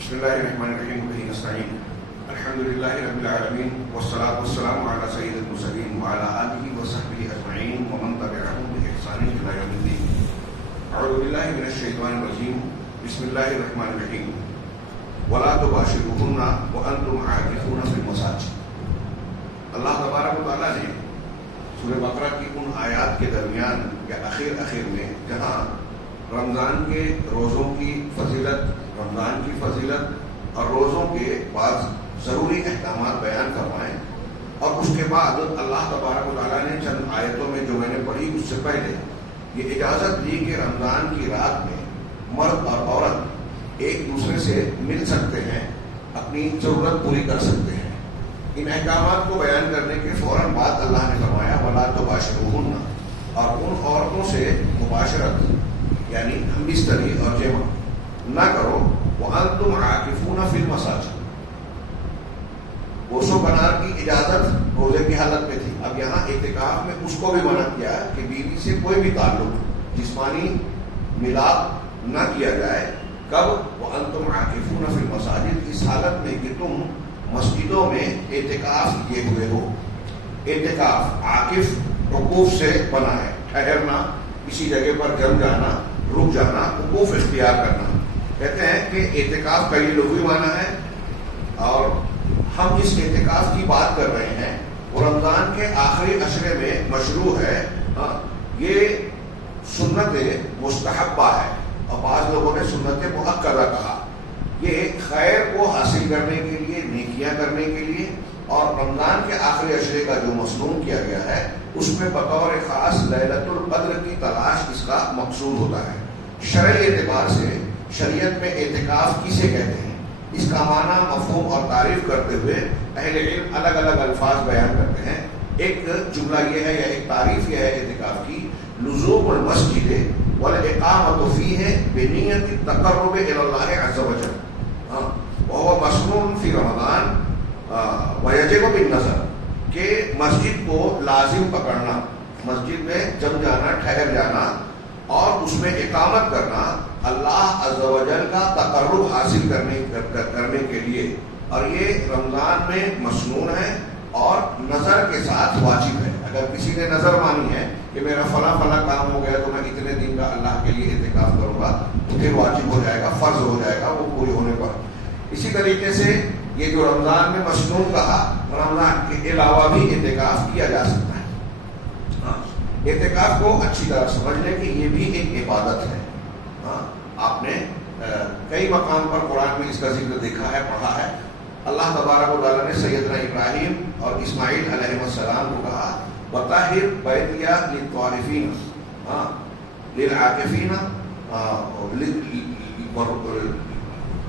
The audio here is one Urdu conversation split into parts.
بسم الله الرحمن الرحيم وبه نستعين الحمد لله رب العالمين والصلاة والسلام على سيد المرسلين وعلى آله وصحبه أجمعين ومن تبعهم بإحسان إلى يوم الدين. أعوذ بالله من الشيطان الرجيم. بسم الله الرحمن الرحيم. ولا تباشروهن وأنتم عاكفون في المساجد. اللہ تبارک و تعالیٰ نے سورہ بقرہ کی ان آیات کے درمیان یا اخیر میں جہاں رمضان کے روزوں کی فضیلت، رمضان کی فضیلت اور روزوں کے بعض ضروری احکامات بیان فرمائے، اور اس کے بعد اللہ تبارک و تعالیٰ نے چند آیتوں میں جو میں نے پڑھی اس سے پہلے یہ اجازت دی کہ رمضان کی رات میں مرد اور عورت ایک دوسرے سے مل سکتے ہیں، اپنی ضرورت پوری کر سکتے ہیں. ان احکامات کو بیان کرنے کے فوراً بعد اللہ نے فرمایا وَلَا تُبَاشِرُوهُنَّ، اور ان عورتوں سے مباشرت یعنی ہم بستری اور جمع نہ کرو. وَأَنْتُمْ عَاكِفُونَ فِي الْمَسَاجِدِ، بوس و کنار کی اجازت روزے کی حالت میں تھی. اب یہاں اعتکاف میں اس کو بھی منع کیا کہ بیوی سے کوئی بھی تعلق جسمانی ملاپ نہ کیا جائے. کب؟ وَأَنْتُمْ عَاكِفُونَ فِي الْمَسَاجِدِ، اس حالت میں کہ تم مسجدوں میں اعتکاف کیے ہوئے ہو. اعتکاف عاکف وقوف سے بنا ہے، ٹھہرنا، کسی جگہ پر جم جانا، رک جانا، وقوف اختیار کرنا. کہتے ہیں کہ اعتکاف کا یہ لغوی معنی ہے، اور ہم جس اعتکاف کی بات کر رہے ہیں وہ رمضان کے آخری عشرے میں مشروع ہے. یہ سنت مستحبہ ہے، اور بعض لوگوں نے سنت مؤکدہ کہا. یہ خیر کو حاصل کرنے کے لیے، نیکیاں کرنے کے لیے، اور رمضان کے آخری عشرے کا جو مصنون کیا گیا ہے اس میں بطور خاص لیلۃ القدر کی تلاش اس کا مقصود ہوتا ہے. شرعی اعتبار سے شریعت میں اعتکاف کسے کہتے ہیں، اس کا معنی، مفہوم اور تعریف کرتے ہوئے اہل علم الگ الگ الفاظ بیان کرتے ہیں. ایک جملہ یہ ہے یا ایک تعریف یہ ہے اعتکاف کی، لزوم المسجد والاقامۃ فیہ بنیۃ التقرب الی اللہ عز وجل وهو مصنون فی رمضان ویجب بالنظر، کہ مسجد کو لازم پکڑنا، مسجد میں جم جانا، ٹھہر جانا، اور اس میں اقامت کرنا اللہ عز و جل کا تقرب حاصل کرنے کے لیے. اور یہ رمضان میں مسنون ہے اور نظر کے ساتھ واجب ہے. اگر کسی نے نظر مانی ہے کہ میرا فلاں کام ہو گیا تو میں اتنے دن کا اللہ کے لیے اعتکاف کروں گا، تو پھر واجب ہو جائے گا، فرض ہو جائے گا وہ پوری ہونے پر. اسی طریقے سے یہ جو رمضان میں مسنون کہا، رمضان کے علاوہ بھی اعتکاف کیا جا سکتا ہے. اعتکاف کو اچھی طرح سمجھ لیں کہ یہ بھی ایک عبادت ہے. آپ نے کئی مقام پر قرآن میں اس کا ذکر دیکھا ہے، پڑھا ہے. اللہ تبارک و تعالیٰ نے سیدنا ابراہیم اور اسماعیل علیہ السلام کو کہا وَطَهِّرْ بَيْتِيَ لِلطَّائِفِينَ لِلْعَاكِفِينَ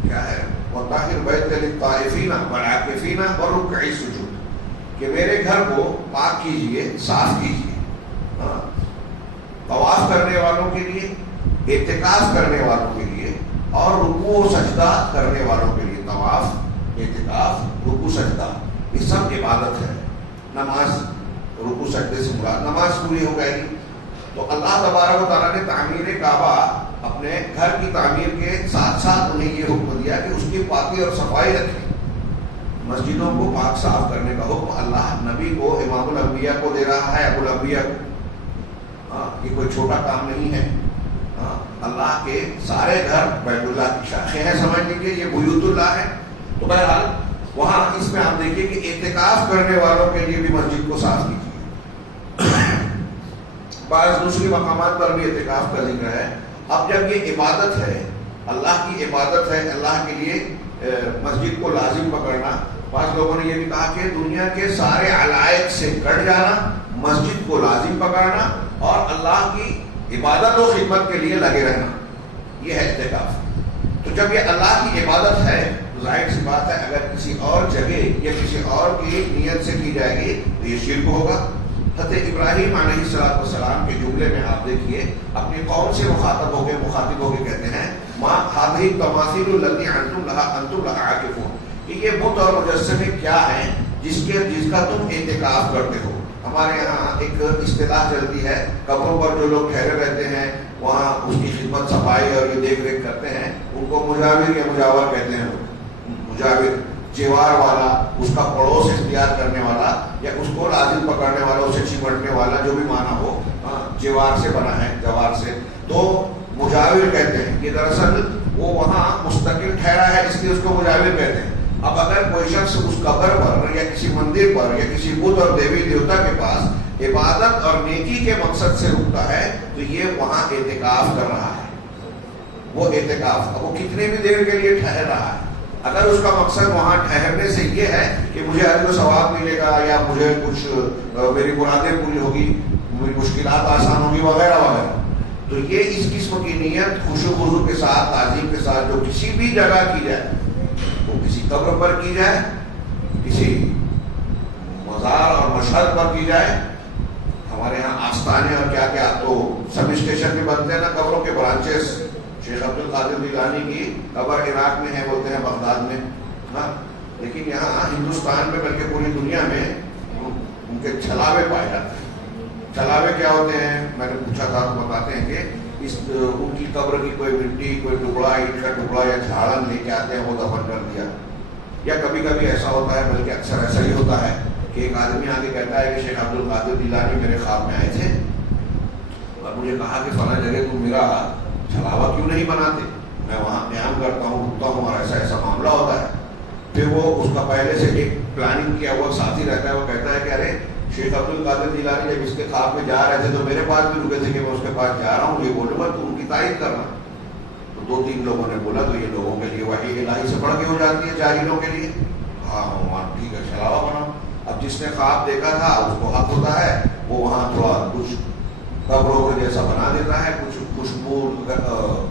کیا ہے وَطَهِّرْ بَيْتِيَ لِلطَّائِفِينَ وَالْعَاكِفِينَ وَالرُّكَّعِ السُّجُودِ، کہ میرے گھر کو پاک کیجئے، صاف کیجئے، طواف کرنے والوں کے لیے، اعتکاف کرنے والوں کے لیے، اور رکوع و سجدہ کرنے والوں کے لیے. طواف، اعتکاف، رکوع سجدہ، یہ سب عبادت ہے. نماز، رکوع سجدے سے مراد نماز پوری ہو گئی. تو اللہ تبارک و تعالیٰ نے تعمیر کعبہ، اپنے گھر کی تعمیر کے ساتھ ساتھ انہیں یہ حکم دیا کہ اس کی پاکی اور صفائی رکھیں. مسجدوں کو پاک صاف کرنے کا حکم اللہ نبی کو، امام الانبیاء کو دے رہا ہے، ابو الانبیاء کو. یہ کوئی چھوٹا کام نہیں ہے. اللہ کے سارے گھر بیت اللہ کی شاخیں ہیں، سمجھ لیجیے یہ بیوت اللہ ہے. تو بہرحال وہاں اس میں آپ دیکھیے کہ اعتکاف کرنے والوں کے لیے بھی مسجد کو صاف کیجیے. بعض دوسری مقامات پر بھی اعتکاف کا ذکر ہے. اب جب یہ عبادت ہے، اللہ کی عبادت ہے، اللہ کے لیے مسجد کو لازم پکڑنا، بعض لوگوں نے یہ بھی کہا کہ دنیا کے سارے علائق سے کٹ جانا، مسجد کو لازم پکڑنا اور اللہ کی عبادت و خدمت کے لیے لگے رہنا، یہ ہے اعتکاف. تو جب یہ اللہ کی عبادت ہے تو ظاہر سی بات ہے اگر کسی اور جگہ یا کسی اور کی نیت سے کی جائے گی تو یہ شرک ہوگا. حضرت ابراہیم علیہ السلام کے جملے میں آپ دیکھیے اپنی قوم سے مخاطب ہو کے کہتے ہیں ما هذه التماثيل التي انتم لها عاكفون، کہ یہ بت اور مجسمے کیا ہیں جس کا تم اعتکاف کرتے ہو. ہمارے یہاں ایک اصطلاح چلتی ہے، قبروں پر جو لوگ ٹھہرے رہتے ہیں وہاں اس کی خدمت، صفائی اور یہ دیکھ ریکھ کرتے ہیں، ان کو مجاور یا مجاور کہتے ہیں لوگ. مجاور جیوار والا، اس کا پڑوس اختیار کرنے والا یا اس کو لازم پکڑنے والا، اسے چمٹنے والا، جو بھی معنی ہو. جیوار سے بنا ہے، جوار سے، تو مجاور کہتے ہیں. یہ دراصل وہ وہاں مستقل ٹھہرا ہے اس لیے اس کو مجاور کہتے ہیں. اب اگر کوئی شخص اس قبر پر یا کسی مندر پر یا کسی بت اور دیوی دیوتا کے پاس عبادت اور نیکی کے مقصد سے رکتا ہے تو یہ وہاں اعتکاف کر رہا ہے. وہ اعتکاف وہ کتنے بھی دیر کے لیے ٹھہر رہا ہے. اگر اس کا مقصد وہاں ٹھہرنے سے یہ ہے کہ مجھے اجر و ثواب ملے گا یا مجھے کچھ میری مرادیں پوری ہوگی، میری مشکلات آسان ہوگی وغیرہ وغیرہ، تو یہ اس قسم کی نیت خوشو خضو کے ساتھ، تعظیم کے ساتھ جو کسی بھی جگہ کی جائے، وہ کسی قبر پر کی جائے، کسی مزار اور مشہد پر کی جائے. ہمارے یہاں آستانے اور کیا کیا تو سب اسٹیشن بھی بنتے ہیں نا قبروں کے برانچز. شیخ عبد القادر جیلانی کی قبر عراق میں ہے بولتے ہیں، بغداد میں. ہاں، لیکن یہاں ہندوستان میں بلکہ پوری دنیا میں ان کے چھلاوے پائے جاتے ہیں. چھلاوے کیا ہوتے ہیں؟ میں نے پوچھا تھا تو بتاتے ہیں کہ ان کی قبر کی کوئی مٹی، کوئی ٹکڑا، اینٹ کا ٹکڑا یا جھاڑن لے کے آتے ہیں، وہ دفن کر دیا. یا کبھی کبھی ایسا ہوتا ہے، بلکہ اکثر ایسا ہی ہوتا ہے کہ ایک آدمی آگے کہتا ہے کہ شیخ عبد القادر جیلانی میرے خواب میں آئے تھے اور مجھے کہا کہ فلاں جگہ تم میرا چھلاوا کیوں نہیں بناتے، میں وہاں قیام کرتا ہوں، رکتا ہوں اور ایسا ایسا معاملہ ہوتا ہے. پھر وہ اس کا پہلے سے ایک پلاننگ کیا ہوا ساتھی رہتا ہے، وہ کہتا ہے کہ ارے شیخ عبد القادر جیلانی جب اس کے خواب میں جا رہے تھے تو میرے پاس بھی رکے تھے کہ میں اس کے پاس جا رہا ہوں، یہ بولوں گا تو ان کی تائید کرنا. تو دو تین لوگوں نے بولا تو یہ لوگوں کے لیے وحی الہی سے بڑھ کے ہو جاتی ہے جاہلوں کے لیے. ہاں ہاں ٹھیک ہے، چھلاوا بناؤ. اب جس نے خواب دیکھا تھا اس کو حق ہوتا ہے، وہ وہاں تھوڑا کچھ قبروں کے جیسا بنا دیتا ہے، کچھ خوشبو،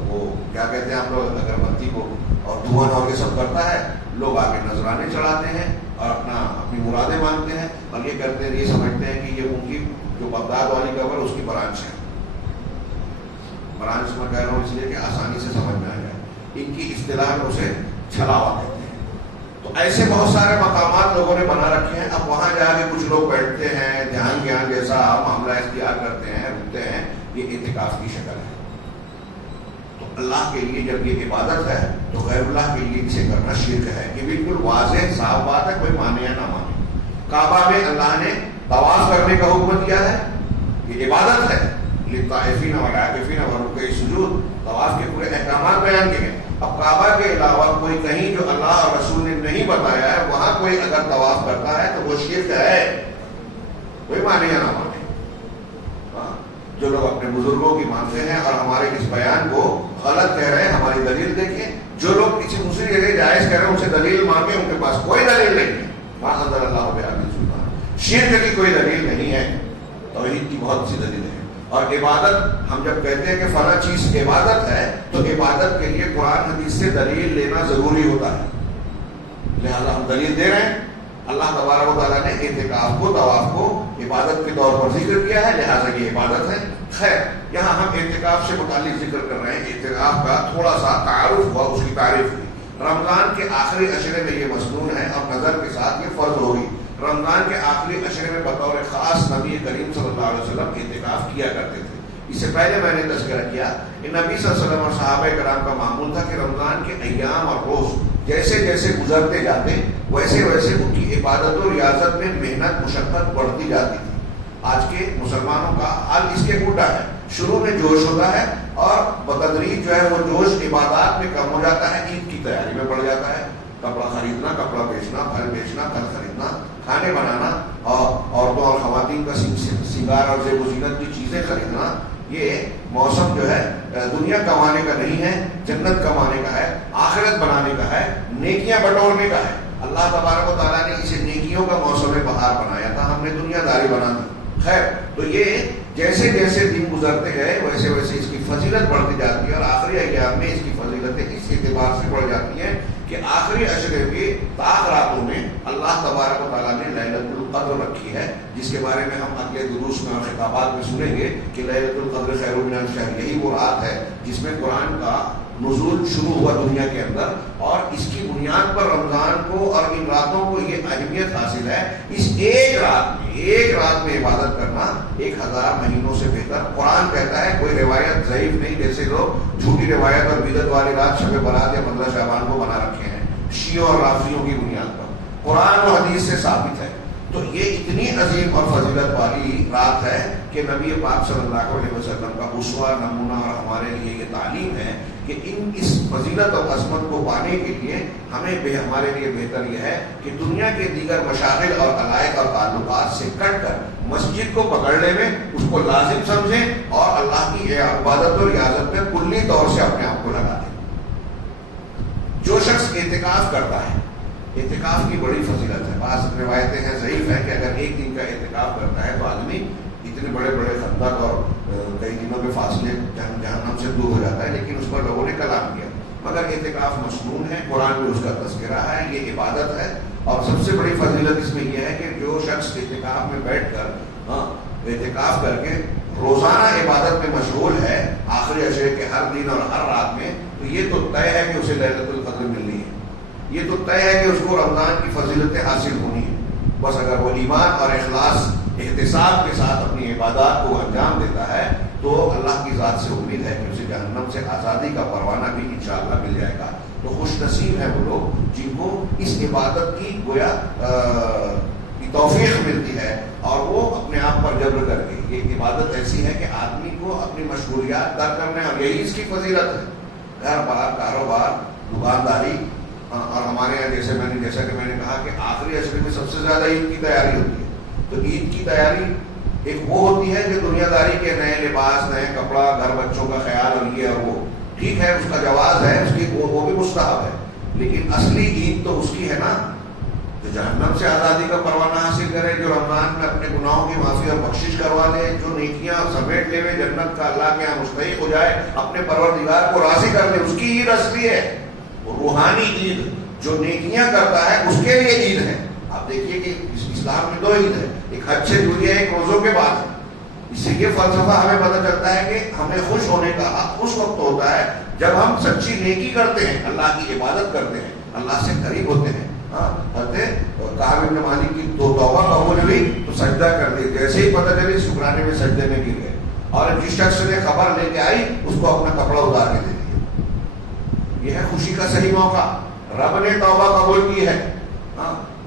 وہ کیا کہتے ہیں آپ لوگ، اگربتی کو، اور دھواں اور یہ سب کرتا ہے. لوگ آگے نذرانے چڑھاتے ہیں اور اپنی مرادیں مانگتے ہیں اور یہ کرتے ہیں، یہ سمجھتے ہیں کہ یہ ان کی جو بغداد والی قبر اس کی برانچ ہے. برانچ میں کہہ رہا ہوں اس لیے کہ آسانی سے سمجھ میں آ جائے. ان کی اصطلاح میں اسے چھلاوا کہتے ہیں. تو ایسے بہت سارے مقامات لوگوں نے بنا رکھے ہیں. اب وہاں جا کے کچھ لوگ بیٹھتے ہیں، دھیان گیان جیسا معاملہ اختیار کرتے ہیں، رکتے ہیں. یہ اعتکاف کی شکل ہے. تو اللہ کے لیے جب یہ عبادت ہے تو غیر اللہ کے لیے اسے کرنا شرک ہے. یہ بالکل واضح صاف بات ہے، کوئی مانے یا نہ مانے. کعبہ میں اللہ نے طواف کرنے کا حکم دیا ہے، یہ عبادت ہے. للطائفین والعاکفین ورکع السجود، طواف کے پورے احکامات بیان کیے گئے. اب کعبہ کے علاوہ کوئی کہیں جو اللہ اور رسول نے نہیں بتایا ہے وہاں کوئی اگر طواف کرتا ہے تو وہ شرک ہے، کوئی مانے یا نہ مانے. جو لوگ اپنے بزرگوں کی مانتے ہیں اور ہمارے اس بیان کو غلط کہہ رہے ہیں، ہماری دلیل دیکھیں. جو لوگ کسی دوسری جگہ جائز کہہ رہے ہیں ان سے دلیل مانگے، ان کے پاس کوئی دلیل نہیں ہے. ما انزل اللہ بہٰ من سلطان، شرک کی کوئی دلیل نہیں ہے، توحید کی بہت سی دلیل ہے. اور عبادت ہم جب کہتے ہیں کہ فلاں چیز عبادت ہے تو عبادت کے لیے قرآن حدیث سے دلیل لینا ضروری ہوتا ہے. لہذا ہم دلیل دے رہے ہیں. اللہ تبارک و تعالیٰ نے اعتکاف کو، طواف کو عبادت کے طور پر ذکر کیا ہے، لہٰذا یہ عبادت ہے. خیر، یہاں ہم اعتکاف سے متعلق ذکر کر رہے ہیں. اعتکاف کا تھوڑا سا تعارف ہوا، اس کی تعریف ہوئی. رمضان کے آخری عشرے میں یہ مسنون ہے اور نظر کے ساتھ یہ فرض ہوگی. رمضان کے آخری عشرے میں بطور خاص نبی کریم صلی اللہ علیہ وسلم اعتکاف کیا کرتے تھے. اس سے پہلے میں نے تذکرہ کیا کہ نبی صلی اللہ علیہ وسلم اور صحابہ کرام کا معمول تھا کہ رمضان کے ایام اور روز جیسے جیسے گزرتے جاتے ویسے ویسے ان کی عبادت و ریاضت میں محنت مشقت بڑھتی جاتی تھی. آج کے مسلمانوں کا حال اس کے الٹا ہے. شروع میں جوش ہوتا ہے اور بتدریج جو ہے وہ جوش عبادات میں کم ہو جاتا ہے، عید کی تیاری میں بڑھ جاتا ہے. کپڑا خریدنا، کپڑا بیچنا، پھل بیچنا، پھل خریدنا، کھانے بنانا اور عورتوں اور خواتین کا سنگار اور زیب و زینت کی چیزیں خریدنا. یہ موسم جو ہے دنیا کمانے کا نہیں ہے، جنت کمانے کا ہے، آخرت بنانے کا ہے، نیکیاں بٹورنے کا ہے. اللہ تبارک و تعالیٰ نے اسے نیکیوں کا موسم بہار بنایا تھا، ہم نے دنیا داری بنا دی. خیر، تو یہ جیسے جیسے دن گزرتے گئے ویسے ویسے اس کی فضیلت بڑھتی جاتی ہے اور آخری ایام میں اس کی فضیلتیں اس اعتبار سے بڑھ جاتی ہیں کہ آخری عشرے کے طاق راتوں میں اللہ تبارک و تعالیٰ نے لیلۃ القدر رکھی ہے، جس کے بارے میں ہم اگلے دروس میں اور خطابات میں سنیں گے کہ لیلۃ القدر خیر من الف شہر، یہی وہ رات ہے جس میں قرآن کا نزول شروع ہوا دنیا کے اندر، اور اس کی بنیاد پر رمضان کو اور ان راتوں کو یہ اہمیت حاصل ہے. اس ایک رات میں عبادت کرنا 1000 مہینوں سے بہتر. قرآن کہتا ہے، کوئی روایت ضعیف نہیں، جیسے لوگ جھوٹی روایت اور بدعت والی رات شب برات یا 15 شعبان کو بنا رکھے ہیں شیعوں اور رافضیوں کی بنیاد پر. قرآن و حدیث سے ثابت ہے. تو یہ اتنی عظیم اور فضیلت والی رات ہے کہ نبی پاک صلی اللہ علیہ وسلم کا اسوہ، نمونہ اور ہمارے لیے یہ تعلیم ہے کہ اس فضیلت اور عظمت کو پانے کے لیے ہمارے لیے بہتر یہ ہے کہ دنیا کے دیگر مشاغل اور علائق اور تعلقات سے کٹ کر مسجد کو پکڑنے میں اس کو لازم سمجھیں اور اللہ کی عبادت اور ریاضت میں کلی طور سے اپنے آپ کو لگا دیں. جو شخص اعتکاف کرتا ہے، اعتکاف کی بڑی فضیلت ہے. بعض روایتیں ہیں، ضعیف ہے، کہ اگر ایک دن کا اعتکاف کرتا ہے تو آدمی اتنے بڑے بڑے خندق اور کئی دنوں کے فاصلے جہنم سے دور ہو جاتا ہے، لیکن اس پر لوگوں نے کلام کیا. مگر اعتکاف مسنون ہے، قرآن میں اس کا تذکرہ ہے، یہ عبادت ہے. اور سب سے بڑی فضیلت اس میں یہ ہے کہ جو شخص اعتکاف میں بیٹھ کر اعتکاف کر کے روزانہ عبادت میں مشغول ہے آخری عشرے کے ہر دن اور ہر رات میں، تو یہ تو طے ہے کہ اسے لیلۃ القدر ملنی ہے. یہ تو طے ہے کہ اس کو رمضان کی فضیلتیں حاصل ہونی ہیں. بس اگر وہ ایمان اور اخلاص احتساب کے ساتھ اپنی عبادات کو انجام دیتا ہے تو اللہ کی ذات سے امید ہے کہ اسے جہنم سے آزادی کا پروانہ بھی انشاءاللہ مل جائے گا. تو خوش نصیب ہیں وہ لوگ جن کو اس عبادت کی گویا توفیق ملتی ہے اور وہ اپنے آپ پر جبر کر کے. یہ عبادت ایسی ہے کہ آدمی کو اپنی مشغولیات ترک کرنا ہے، اور یہی اس کی فضیلت ہے. گھر بار، کاروبار، دکانداری، اور ہمارے یہاں جیسا کہ میں نے کہا کہ آخری عشرے میں سب سے زیادہ عید کی تیاری ہوتی ہے. تو عید کی تیاری ایک وہ ہوتی ہے جو دنیا داری کے نئے لباس، نئے کپڑا، گھر بچوں کا خیال اور یہ اور وہ، ٹھیک ہے، اس کا جواز ہے، اس کی وہ بھی مستحب ہے. لیکن اصلی عید تو اس کی ہے نا جو جہنم سے آزادی کا پروانہ حاصل کرے، جو رمضان میں اپنے گناہوں کی معافی اور بخشش کروا لے، جو نیکیاں سمیٹ لے ہوئے جنت کا اللہ کے یہاں مستحق ہو جائے، اپنے پروردگار کو راضی کر لے. اس کی عید اصلی ہے. روحانی عید جو نیکیاں کرتا ہے اس کے لیے عید ہے. آپ دیکھیے کہ اسلام میں 2 عید ہے، ایک حج سے جڑی ہے، ایک روزوں کے بعد ہے. اس سے یہ فلسفہ ہمیں پتہ چلتا ہے کہ ہمیں خوش ہونے کا حق اس وقت ہوتا ہے جب ہم سچی نیکی کرتے ہیں، اللہ کی عبادت کرتے ہیں، اللہ سے قریب ہوتے ہیں. کعب بن مالک کی توبہ قبول ہوئی تو سجدہ کر دی، جیسے ہی پتہ چلی شکرانے میں سجدے میں گر گئے. اور جس شخص نے خبر لے کے آئی اس کو اپنا کپڑا اتار کے دے دیا. یہ ہے خوشی کا صحیح موقع. رب نے توبہ قبول کی ہے.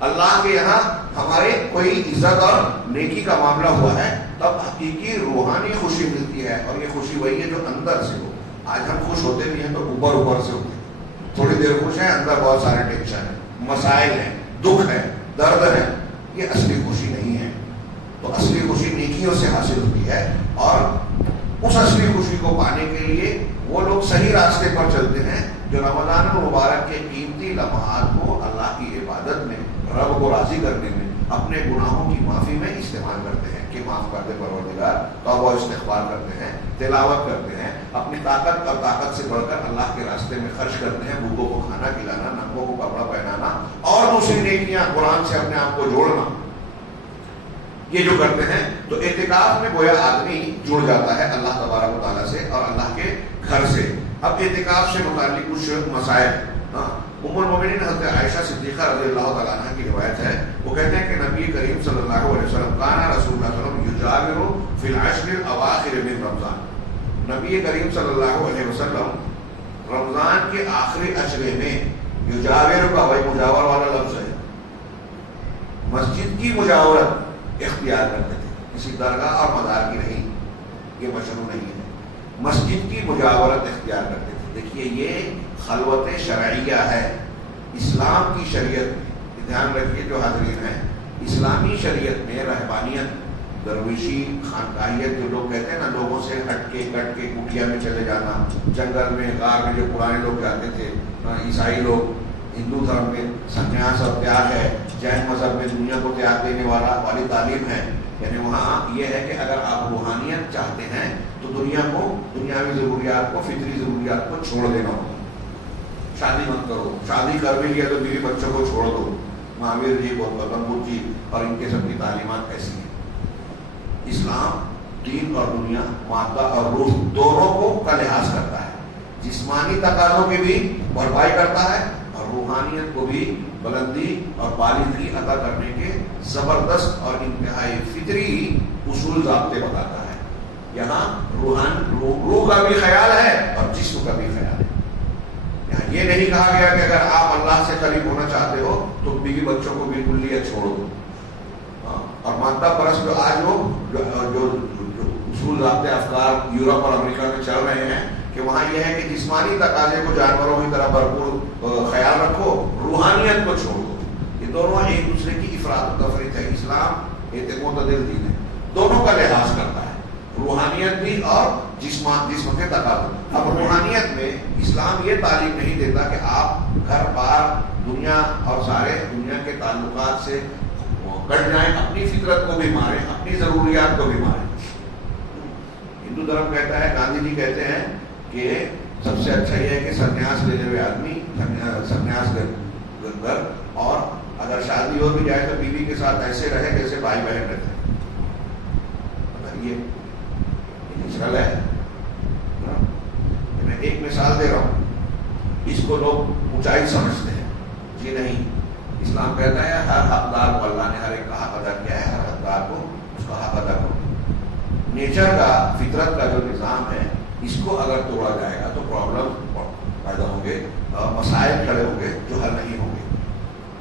اللہ کے یہاں ہمارے کوئی عزت اور نیکی کا معاملہ ہوا ہے تب حقیقی روحانی خوشی ملتی ہے. اور یہ خوشی وہی ہے جو اندر سے ہو. آج ہم خوش ہوتے بھی ہیں تو اوپر سے ہوتے ہیں، تھوڑی دیر خوش ہیں، اندر بہت سارے ٹینشن ہیں، مسائل ہیں، دکھ ہے، درد ہے. یہ اصلی خوشی نہیں ہے. تو اصلی خوشی نیکیوں سے حاصل ہوتی ہے. اور اس اصلی خوشی کو پانے کے لیے وہ لوگ صحیح راستے پر چلتے ہیں جو رمضان المبارک کے قیمتی لمحات کو اللہ کی عبادت میں، رب کو راضی کرنے میں، اپنے گناہوں کی معافی میں استعمال کرتے ہیں کہ معاف کر دے پروردگار. توبہ و استغفار کرتے ہیں، تلاوت کرتے ہیں، اپنی طاقت اور طاقت سے بڑھ کر اللہ کے راستے میں خرچ کرتے ہیں، بھوکوں کو کھانا کھلانا، ننگوں کو کپڑا پہنانا اور دوسری نیکیاں، قرآن سے اپنے آپ کو جوڑنا. یہ جو کرتے ہیں تو اعتکاف میں گویا آدمی جڑ جاتا ہے اللہ تبارک و تعالیٰ سے اور اللہ کے گھر سے. اب اعتکاف سے متعلق کچھ مسائل. ام المؤمنین حضرت عائشہ صدیقہ رضی اللہ تعالیٰ عنہ کی روایت ہے. وہ کہتے ہیں کہ نبی کریم صلی اللہ علیہ وسلم کانا رسول اللہ صلی اللہ علیہ وسلم یجاور فی العشر الاواخر من رمضان. نبی کریم صلی اللہ علیہ وسلم رمضان کے آخری عشرے میں، یجاور کا وہی مجاور والا لفظ ہے، مسجد کی مجاورت اختیار کرتے تھے، کسی درگاہ اور مزار کی نہیں. یہ مشروع نہیں ہے، مسجد کی مجاورت اختیار کرتے تھے. دیکھیے یہ خلوت شرعیہ ہے اسلام کی شریعت میں. دھیان رکھیے جو حاضرین ہیں، اسلامی شریعت میں رہبانیت، درویشی، خانقاہیت، جو لوگ کہتے ہیں نا لوگوں سے ہٹ کے کٹ کے کٹیا میں چلے جانا، جنگل میں غار میں جو پرانے لوگ جاتے تھے، عیسائی لوگ، ہندو دھرم میں سنیاس اور تیاگ ہے، جین مذہب میں دنیا کو تیاگ دینے والی تعلیم ہے. یعنی وہاں یہ ہے کہ اگر آپ روحانیت چاہتے ہیں تو دنیا کو، دنیاوی ضروریات کو، فطری ضروریات کو چھوڑ دینا ہوگا. شادی مت کرو، شادی کر بھی لیا تو بیوی بچوں کو چھوڑ دو. مہاویر جی، گوتم بدھ جی اور ان کے سب کی تعلیمات ایسی ہیں. اسلام دین اور دنیا، مادہ اور روح دونوں کو کا لحاظ کرتا ہے. جسمانی تقاضوں کی بھی بھرپائی کرتا ہے اور روحانیت کو بھی بلندی اور بالغی عطا کرنے کے زبردست اور انتہائی فطری اصول ضابطے بتاتا ہے. یہاں روح کا بھی خیال ہے اور جسم کا بھی خیال ہے. یہاں یہ نہیں کہا گیا کہ اگر آپ اللہ سے قریب ہونا چاہتے ہو تو بیوی بچوں کو بالکل لیا چھوڑ دو. اور مادہ پرست جو آج جو اصول ضابطے افکار یورپ اور امریکہ میں چل رہے ہیں کہ وہاں یہ ہے کہ جسمانی تقاضے کو جانوروں کی طرح بھرپور خیال رکھو, روحانیت کو چھوڑ دو. یہ دونوں ایک دوسرے کی افراد و تفریق ہے. اسلام ایک معتدل دین ہے, دونوں کا لحاظ کرتا ہے, روحانیت بھی اور جسم کے تقاضے. اب روحانیت میں اسلام یہ تعلیم نہیں دیتا کہ آپ گھر بار دنیا اور سارے دنیا کے تعلقات سے کٹ جائیں, اپنی فطرت کو بھی ماریں, اپنی ضروریات کو بھی ماریں. ہندو دھرم کہتا ہے, گاندھی جی کہتے ہیں کہ سب سے اچھا یہ ہے کہ سنیاس لینے ہوئے آدمی سنیاس کر, اور اگر شادی ہو بھی جائے تو بیوی کے ساتھ ایسے رہے جیسے بھائی بہن رہتے ہیں. یہ مشکل ہے. میں ایک مثال دے رہا ہوں, اس کو لوگ اونچائی سمجھتے ہیں. جی نہیں, اسلام کہتا ہے ہر حقدار کو اللہ نے ہر ایک کا حق ادا کیا ہے, ہر حقدار کو اس کا حق ادا کرو. نیچر کا, فطرت کا جو نظام ہے, اس کو اگر توڑا جائے گا تو پرابلم پیدا ہوں گے, مسائل کھڑے ہوں گے جو حل نہیں ہوں گے.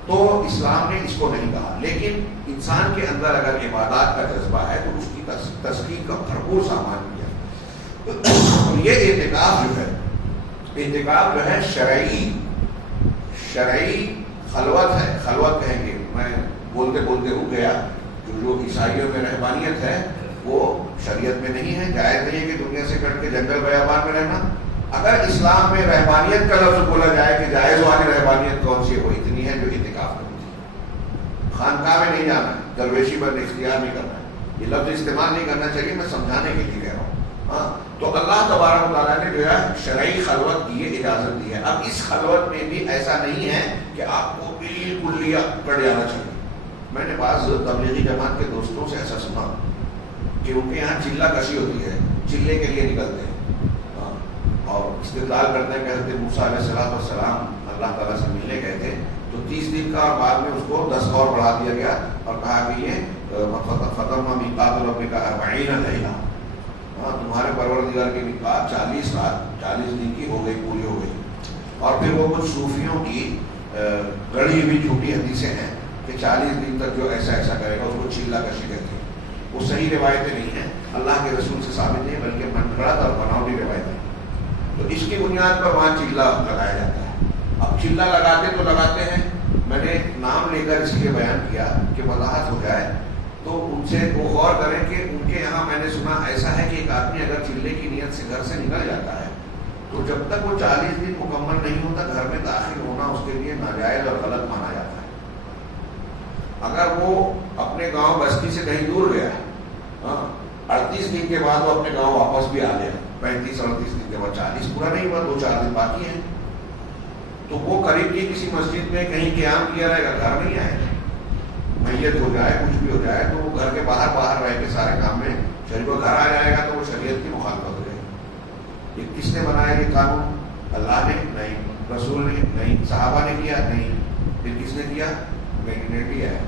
تو اسلام نے اس کو نہیں کہا. لیکن انسان کے اندر اگر عبادات کا جذبہ ہے تو اس کی تسکین کا بھرپور سامان کیا. یہ اعتکاف جو ہے شرعی خلوت ہے. خلوت کہیں گے, میں بولتے بولتے رک گیا. جو عیسائیوں میں رہبانیت ہے وہ شریعت میں نہیں ہے. جائز نہیں ہے کہ دنیا سے کٹ کے جنگل بیابان میں رہنا. اگر اسلام میں رہبانیت کا لفظ بولا جائے کہ جائز والی رہبانیت کون سی ہے, وہ اتنی ہے جو اعتکاف کرتی ہے. خانقاہ میں نہیں جانا ہے, درویشی پر اختیار نہیں کرنا ہے. یہ لفظ استعمال نہیں کرنا چاہیے, میں سمجھانے کے لیے کہہ رہا ہوں. ہاں, تو اللہ تبارک و تعالیٰ نے جو ہے شرعی خلوت کی ہے, اجازت دی ہے. اب اس خلوت میں بھی ایسا نہیں ہے کہ آپ کو بالکل لیا کٹ جانا چاہیے. میں نے بعض تبلیغی جماعت کے دوستوں سے ایسا سنا کہ ان کے یہاں چلہ کشی ہوتی ہے, چلے کے لیے نکلتے ہیں اور استدلال کرتے ہیں کہ حضرت موسیٰ علیہ السلام اللہ تعالیٰ سے ملنے گئے تھے تو 30 دن کا, اور بعد میں اس کو 10 اور بڑھا دیا گیا اور کہا کہ یہ فتح میقات ربک 40 لیلہ, تمہارے پروردگار کی میقات 40 رات 40 دن کی ہو گئی, پوری ہو گئی. اور پھر وہ کچھ صوفیوں کی گڑھی ہوئی جھوٹی حدیثیں ہیں کہ 40 دن تک جو ایسا ایسا کرے گا اس کو چلہ کشی کہتے ہیں. وہ صحیح روایتیں نہیں ہیں, اللہ کے رسول سے ثابت نہیں, بلکہ من گھڑت اور بناوٹی روایتیں. تو اس کی بنیاد پر وہاں چلہ لگایا جاتا ہے. اب چلہ لگاتے تو لگاتے ہیں, میں نے نام لے کر اس لیے بیان کیا کہ وضاحت ہو جائے. تو ان سے وہ غور کریں کہ ان کے یہاں میں نے سنا ایسا ہے کہ ایک آدمی اگر چلے کی نیت سے گھر سے نکل جاتا ہے تو جب تک وہ 40 دن مکمل نہیں ہوتا گھر میں داخل ہونا اس کے لیے ناجائز اور غلط مانا جاتا ہے. اگر وہ اپنے گاؤں بستی سے کہیں دور گیا ہے, 38 دن کے بعد وہ اپنے گاؤں واپس بھی آ گیا, 35-38 دن کے بعد 40 پورا نہیں ہوا, 2-4 دن باقی ہیں, تو وہ قریب کی کسی مسجد میں کہیں قیام کیا رہے گا, گھر نہیں آئے گا. میت ہو جائے, کچھ بھی ہو جائے تو وہ گھر کے باہر رہ کے سارے کام میں شریف و گھر آ جائے گا, تو وہ شریعت کی مخالفت ہو جائے گی. یہ کس نے بنایا یہ قانون؟ اللہ نے نہیں, رسول نے نہیں, صحابہ نے کیا نہیں, پھر کس نے کیا؟ میں نے کیا ہے.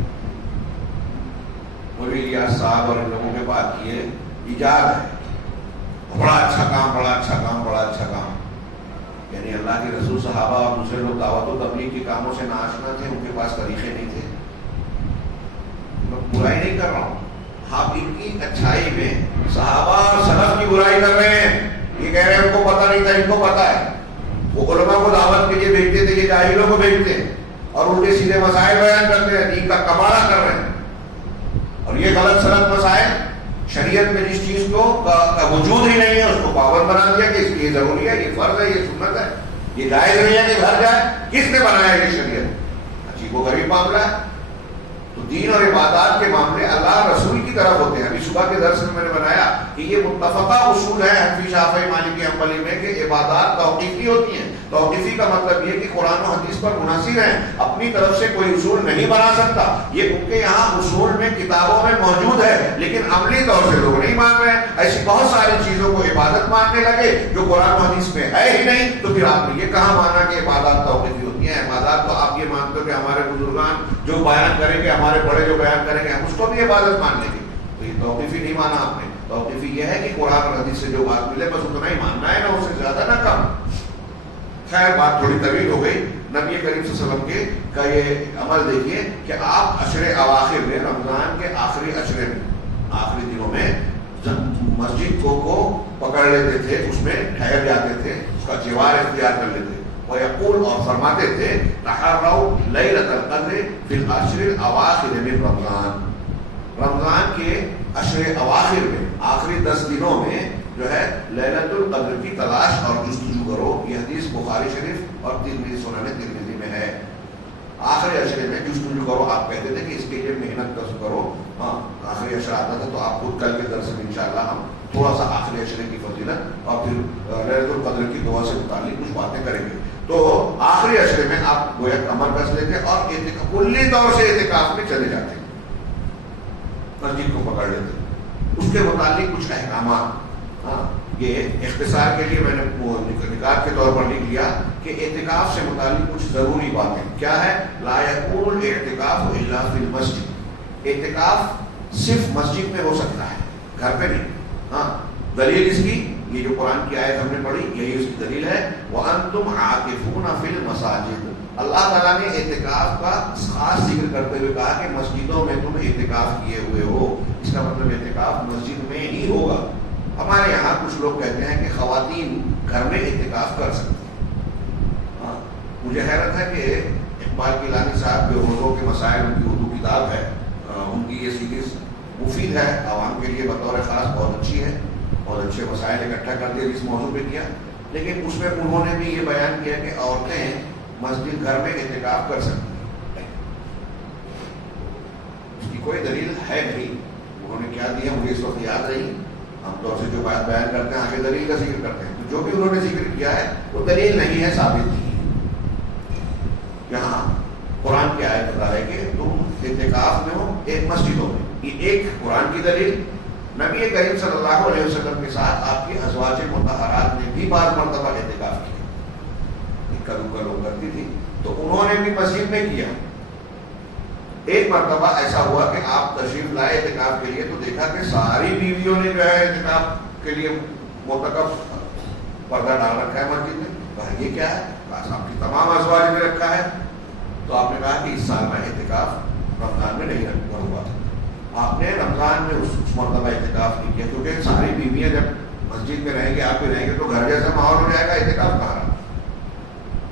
مولوی الیاس صاحب اور ان لوگوں کے بات کیے, ایجاد ہے, بڑا اچھا کام, بڑا اچھا کام, بڑا اچھا کام. یعنی اللہ کے رسول, صحابہ اور دوسرے لوگ دعوت و تبلیغ کے کاموں سے ناآشنا تھے, ان کے پاس طریقے نہیں تھے. میں برائی نہیں کر رہا ہوں, آپ ان کی اچھائی میں صحابہ اور سلف کی برائی کر رہے ہیں. یہ کہہ رہے ہیں ان کو پتہ نہیں تھا, ان کو پتہ ہے. وہ علماء کو دعوت کے لیے بھیجتے تھے, یہ جاہلوں کو بھیجتے ہیں اور الٹے سیدھے مسائل بیان کرتے ہیں, دین کا کماڑا کر رہے ہیں. اور یہ غلط سلط مسائل شریعت میں جس چیز کو کا وجود ہی نہیں ہے اس کو پابند بنا دیا کہ اس کی یہ ضروری ہے, یہ فرض ہے, یہ سنت ہے, یہ جائز نہیں ہے کہ گھر جائے. کس نے بنایا یہ شریعت؟ عجیب و غریب معاملہ ہے. تو دین اور عبادات کے معاملے اللہ رسول کی طرف ہوتے ہیں. ابھی صبح کے درس میں نے بنایا کہ یہ متفقہ اصول ہے حنفی شافعی مالکی حنبلی میں کہ عبادات توقیفی ہوتی ہیں, توقیفی کا مطلب یہ کہ قرآن و حدیث پر منحصر ہیں، اپنی طرف سے کوئی اصول نہیں بنا سکتا. یہ ان کے یہاں اصول میں کتابوں میں موجود ہے لیکن عملی طور سے لوگ نہیں مان رہے. ایسی بہت ساری چیزوں کو عبادت ماننے لگے جو قرآن و حدیث میں ہے ہی نہیں. تو پھر آپ نے یہ کہاں مانا کہ عبادات توقیفی ہوتی ہیں؟ عبادات تو آپ یہ مانتے ہو کہ ہمارے بزرگان جو بیان کریں گے، ہمارے بڑے جو بیان کریں گے، ہم اس کو بھی عبادت مان لیں گے. تو یہ توقیفی نہیں مانا آپ نے. توقیفی یہ ہے کہ قرآن اور حدیث سے جو بات ملے بس اتنا ہی ماننا ہے، نہ اس سے زیادہ نہ کم. خیر بات تھوڑی طویل ہو گئی. نبی کریم صلی اللہ علیہ وسلم کے کا یہ عمل دیکھیے کہ آپ عشر اواخر میں، رمضان کے آخری عشرے میں، آخری دنوں میں مسجد کو پکڑ لیتے تھے، اس میں ٹھہر جاتے تھے، اس کا جوار اختیار کر لیتے اور یقول اور فرماتے تھے تحروا لیلۃ القدر فی العشر الاواخر من رمضان. رمضان کے عشر اواخر میں، آخری 10 دنوں میں جو ہے لیلۃ القدر کی تلاش اور جستجو کرو. یہ حدیث بخاری شریف اور ترمذی سنن ترمذی میں ہے. آخری عشرے میں جستجو کرو. آپ کہتے تھے کہ اس کے لیے محنت کرو. ہاں آخری عشرہ آتا تھا تو آپ خود کل کے درس میں انشاءاللہ ہم تھوڑا سا آخری عشرے کی فضیلت اور پھر لیلۃ القدر کی دعا سے متعلق کچھ باتیں کریں گے. تو آخری عشرے میں آپ گویا کمر کس لیتے اور کلی طور سے اعتکاف میں چلے جاتے، مسجد کو پکڑ لیتے. اس کے متعلق کچھ احکامات، ہاں یہ اختصار کے لیے میں نے نکات کے طور پر لکھ لیا کہ اعتکاف سے متعلق کچھ ضروری باتیں کیا ہے. لا یکون الاعتکاف الا فی المسجد. اعتکاف صرف مسجد میں ہو سکتا ہے، گھر پہ نہیں. ہاں دلیل اس کی یہ جو قرآن کی آیت ہم نے پڑھی یہی اس کی دلیل ہے. وَأَنْتُمْ عَاكِفُونَ فِي الْمَسَاجِدِ. اللہ تعالیٰ نے اعتکاف کا خاص ذکر کرتے ہوئے کہا کہ مسجدوں میں تم اعتکاف کیے ہوئے ہو. اس کا مطلب اعتکاف مسجد میں ہی ہوگا. ہمارے یہاں کچھ لوگ کہتے ہیں کہ خواتین گھر میں اعتکاف کر سکتی ہیں. ہاں مجھے حیرت ہے کہ اقبال کیلانی صاحب جو اردو کے مسائل، ان کی اردو کتاب ہے، ان کی یہ سیریز مفید ہے عوام کے لیے بطور خاص، بہت اچھی ہے. بہت اچھے مسائل اکٹھا کر دیا اس موضوع پہ کیا. لیکن اس میں انہوں نے بھی یہ بیان کیا کہ عورتیں مسجد گھر میں اعتکاف کر سکتی ہیں. اس کی کوئی دلیل ہے نہیں. انہوں نے کیا دیا مجھے اس وقت یاد نہیں. عام طور سے جو بات بیان کرتے ہیں آگے دلیل کا ذکر کرتے ہیں، تو جو بھی انہوں نے ذکر کیا ہے وہ دلیل نہیں ہے، ثابت نہیں ہے. یہاں قرآن کی آیت بتا رہے کہ تم اعتکاف میں ہو ایک مسجدوں میں. یہ ایک قرآن کی دلیل. نبی کریم صلی اللہ علیہ وسلم کے ساتھ آپ کی ازواج مطہرات نے بھی بعض مرتبہ اعتکاف کیا. اکا دکا لوگ کرتی تھی تو انہوں نے بھی مسجد میں کیا. ایک مرتبہ ایسا ہوا کہ آپ تشریف لائے اعتکاف کے لیے تو دیکھا کہ ساری بیویوں نے جو ہے اعتکاف کے لیے معتکف پردہ ڈال رکھا ہے مسجد میں. کہا یہ کیا ہے؟ کہا آپ کی تمام ازواج نے رکھا ہے. تو آپ نے کہا کہ اس سال میں اعتکاف رمضان میں نہیں کروں گا. آپ نے رمضان میں اس مرتبہ اعتکاف نہیں کیا کیونکہ ساری بیویاں جب مسجد میں رہیں گے، آپ بھی رہیں گے تو گھر جیسا ماحول ہو جائے گا، اعتکاف کہاں رہا.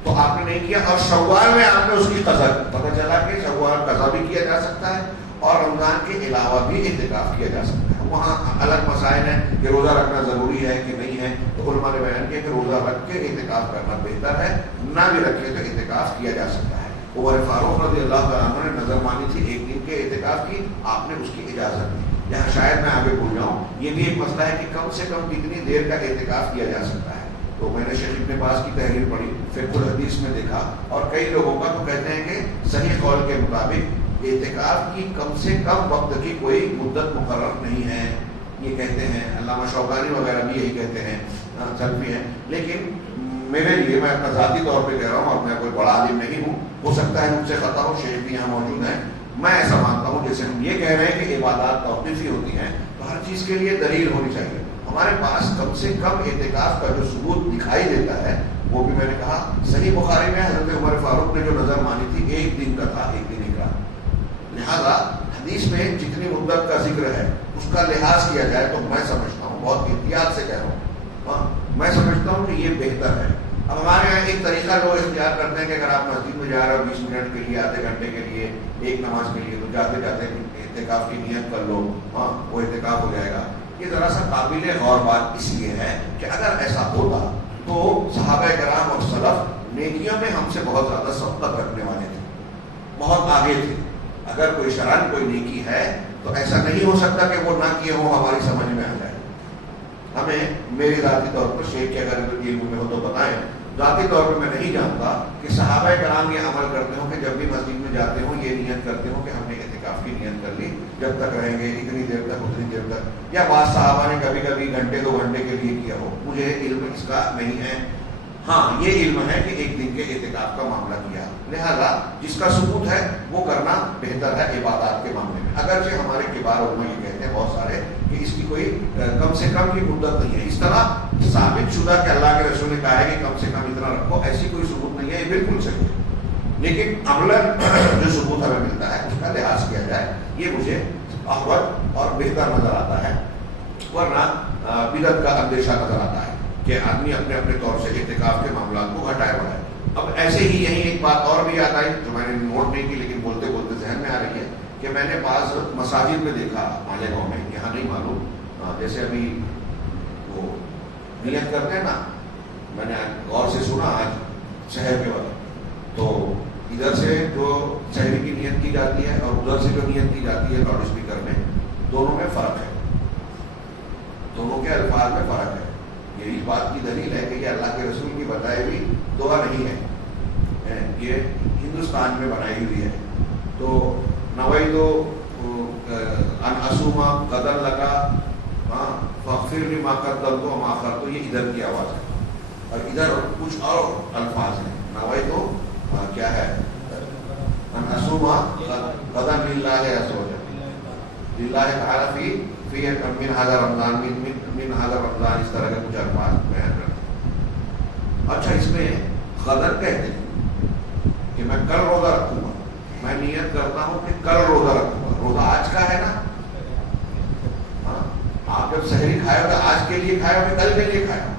تو آپ نے نہیں کیا. اور شوال میں آپ نے اس کی قضا، پتہ چلا کہ شوال قضا بھی کیا جا سکتا ہے اور رمضان کے علاوہ بھی اعتکاف کیا جا سکتا ہے. وہاں الگ مسائل ہیں کہ روزہ رکھنا ضروری ہے کہ نہیں ہے. تو علماء نے بیان کیا کہ روزہ رکھ کے اعتکاف کرنا بہتر ہے، نہ بھی رکھے تو اعتکاف کیا جا سکتا ہے. عمر فاروق رضی اللہ تعالیٰ عنہ نے نظر مانی تھی ایک دن کے اعتکاف کی، آپ نے اس کی اجازت دی. یہاں شاید میں آگے بھول جاؤں، یہ بھی ایک مسئلہ ہے کہ کم سے کم کتنی دیر کا اعتکاف کیا جا سکتا ہے. تو میں نے شیخ ابن باز کی تحریر پڑھی، فقہ الحدیث میں دیکھا، اور کئی لوگوں کا تو کہتے ہیں کہ صحیح قول کے مطابق اعتکاف کی کم سے کم وقت کی کوئی مدت مقرر نہیں ہے. یہ کہتے ہیں علامہ شوکانی وغیرہ بھی یہی کہتے ہیں، سلفی ہیں. لیکن میرے لیے، میں اپنا ذاتی طور پہ کہہ رہا ہوں اور میں کوئی بڑا عالم نہیں ہوں، ہو سکتا ہے مجھ سے خطا ہو، شیخ بھی یہاں موجود ہیں، میں ایسا مانتا ہوں جیسے ہم یہ کہہ رہے ہیں کہ عبادات توقیفی ہوتی ہیں تو ہر چیز کے لیے دلیل ہونی چاہیے. ہمارے پاس کم سے کم اعتکاف کا جو ثبوت دکھائی دیتا ہے وہ بھی میں نے کہا صحیح بخاری میں حضرت عمر فاروق نے جو نظر مانی تھی ایک دن کا تھا، ایک دن کا. لہذا حدیث میں جتنی مدت کا ذکر ہے اس کا لحاظ کیا جائے تو میں سمجھتا ہوں، بہت احتیاط سے کہہ رہا ہوں، میں سمجھتا ہوں کہ یہ بہتر ہے. اب ہمارے یہاں ایک طریقہ لوگ اختیار کرتے ہیں کہ اگر آپ مسجد میں جا رہے ہو 20 منٹ کے لیے، آدھے گھنٹے کے لیے، ایک نماز کے لیے، تو جاتے جاتے اعتکاف کی نیت کر لو، وہ اعتکاف ہو جائے گا. یہ ذرا سا قابل غور بات اس لیے ہے کہ اگر ایسا ہوتا تو صحابہ کرام اور سلف نیکیوں میں ہم سے بہت زیادہ سبقت رکھنے والے تھے، بہت آگے تھے. اگر کوئی شرعن کوئی نیکی ہے تو ایسا نہیں ہو سکتا کہ وہ نہ کیے ہوں ہماری سمجھ میں آ جائے. ہمیں میری ذاتی طور پر شیخ کے اگر علم میں ہو تو بتائیں ذاتی طور پہ میں نہیں جانتا کہ صحابہ کرام یہ عمل کرتے ہوں کہ جب بھی مسجد میں جاتے ہوں یہ نیت کرتے ہوں کہ ہم نے اعتکاف کی نیت کر لی، جب تک رہیں گے اتنی دیر تک اتنی دیر تک، یا بعض صحابہ نے کبھی کبھی گھنٹے 2 گھنٹے کے لیے کیا ہو، مجھے علم اس کا نہیں ہے۔ ہاں یہ علم ہے کہ ایک دن کے اعتکاف کا معاملہ کیا، لہذا جس کا ثبوت ہے وہ کرنا بہتر ہے عبادات کے معاملے میں، اگرچہ ہمارے کبار علماء یہ کہتے ہیں بہت سارے کہ اس کی کوئی کم سے کم کی مدت نہیں ہے، اس طرح ثابت شدہ کہ اللہ کے رسول نے کہا ہے کہ کم سے کم اتنا رکھو، ایسی کوئی ثبوت نہیں ہے، یہ بالکل صحیح ہے، لیکن عملاً جو ثبوت ہمیں ملتا ہے اس کا لحاظ کیا جائے یہ مجھے احوط اور بہتر نظر آتا ہے، ورنہ بدعت کا اندیشہ نظر آتا ہے کہ آدمی اپنے اپنے طور سے اعتکاف کے معاملات کو گھٹائے بڑھائے۔ اب ایسے ہی یہیں ایک بات اور بھی یاد آئی جو میں نے نوٹ نہیں کی لیکن بولتے بولتے ذہن میں آ رہی ہے کہ میں نے بعض مساجد میں دیکھا مالیگاؤں میں، یہاں نہیں معلوم، جیسے ابھی وہ نیت کرتے ہیں نا، میں نے غور سے سنا آج شہر کے وقت، تو ادھر سے جو شہری کی نیت کی جاتی ہے اور ادھر سے جو نیت کی جاتی ہے لاؤڈ اسپیکر میں، دونوں میں فرق ہے، دونوں کے الفاظ میں فرق ہے۔ یہ اس بات کی دلیل ہے کہ یہ اللہ کے رسول کی بتائی ہوئی دعا نہیں ہے، یہ ہندوستان میں بنائی ہوئی ہے۔ تو نویت ان اصوم غدا لگا فاغفر لی ما قدمت وما اخرت، یہ ادھر کی آواز ہے، اور ادھر کچھ اور الفاظ ہیں۔ نویت کیا ہے؟ ان اصوم غدا للہ عز وجل، للہ تعالی فی من هذا رمضان من هذا رمضان، اس طرح کے کچھ الفاظ بیان کرتے ہیں۔ اچھا اس میں غدر کہتے ہیں کہ میں کل روزہ رکھوں گا، میں نیت کرتا ہوں کہ کل روزہ رکھوں گا، روزہ آج کا ہے نا، آپ جب سحری کھائے گا آج کے لیے کھائے گا کل کے لیے کھائے گا۔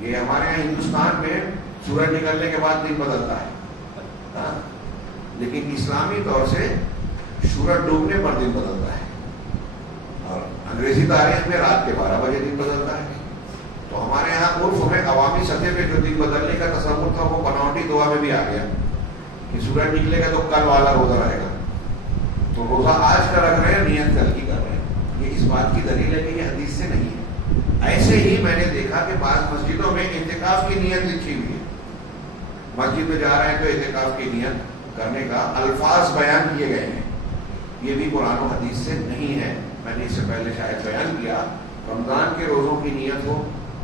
یہ ہمارے یہاں ہندوستان میں سورج نکلنے کے بعد دن بدلتا ہے، لیکن اسلامی طور سے سورج ڈوبنے پر دن بدلتا ہے، اور انگریزی تاریخ میں رات کے 12 بجے دن بدلتا ہے۔ تو ہمارے یہاں عرف میں عوامی سطح پہ جو دن بدلنے کا تصور تھا وہ بناوٹی دعا میں بھی آ گیا کہ سورج نکلے گا تو کل والا روزہ رہے گا، تو روزہ آج کا رکھ رہے ہیں، نیت کل کی کر رہے ہیں۔ یہ اس بات کی دلیل ہے کہ یہ حدیث سے نہیں ہے۔ ایسے ہی میں نے دیکھا کہ بعض مسجدوں میں اعتکاف کی نیت لکھی ہوئی ہے، مسجد میں جا رہے ہیں تو اعتکاف کی نیت کرنے کا الفاظ بیان کیے گئے ہیں، یہ بھی قرآن و حدیث سے نہیں ہے۔ میں نے اس سے پہلے شاید بیان کیا، رمضان کے روزوں کی نیت ہو،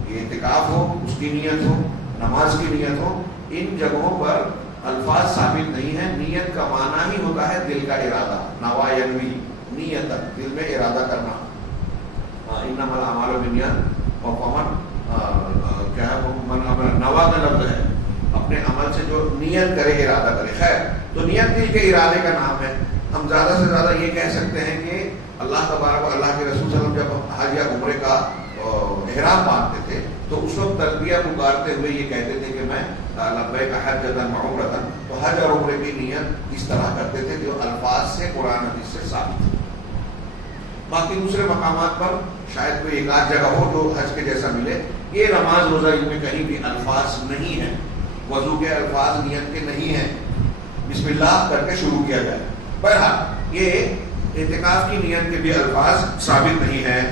یہ اعتکاف ہو اس کی نیت ہو، نماز کی نیت ہو، ان جگہوں پر الفاظ ثابت نہیں ہے۔ نیت کا معنی ہی ہوتا ہے دل کا ارادہ، نوا ینوی، نیت دل میں ارادہ کرنا، انما الاعمال بالنیات، اور کیا ہے من نوا کا لفظ ہے، اپنے عمل سے جو نیت کرے ارادہ کرے، خیر تو نیت دل کے ارادے کا نام ہے۔ ہم زیادہ سے زیادہ یہ کہہ سکتے ہیں کہ اللہ تبارک و اللہ کے رسول صلی اللہ علیہ وسلم جب حج یا عمرے کا احرام باندھتے تھے تو اس وقت تلبیہ پکارتے ہوئے یہ کہتے تھے کہ میں لبیک حجۃ و عمرۃ، تو حج اور عمرے کی نیت اس طرح کرتے تھے جو الفاظ سے قرآن حدیث سے ثابت ہے۔ باقی دوسرے مقامات پر شاید کوئی ایک آدھ جگہ ہو جو حج کے جیسا ملے۔ یہ نماز روزہ ان میں کہیں بھی الفاظ نہیں ہیں، وضو کے الفاظ نیت کے نہیں ہیں، بسم اللہ کر کے شروع کیا جائے۔ بہرحال یہ اعتکاف کی نیت کے بھی الفاظ ثابت نہیں ہیں۔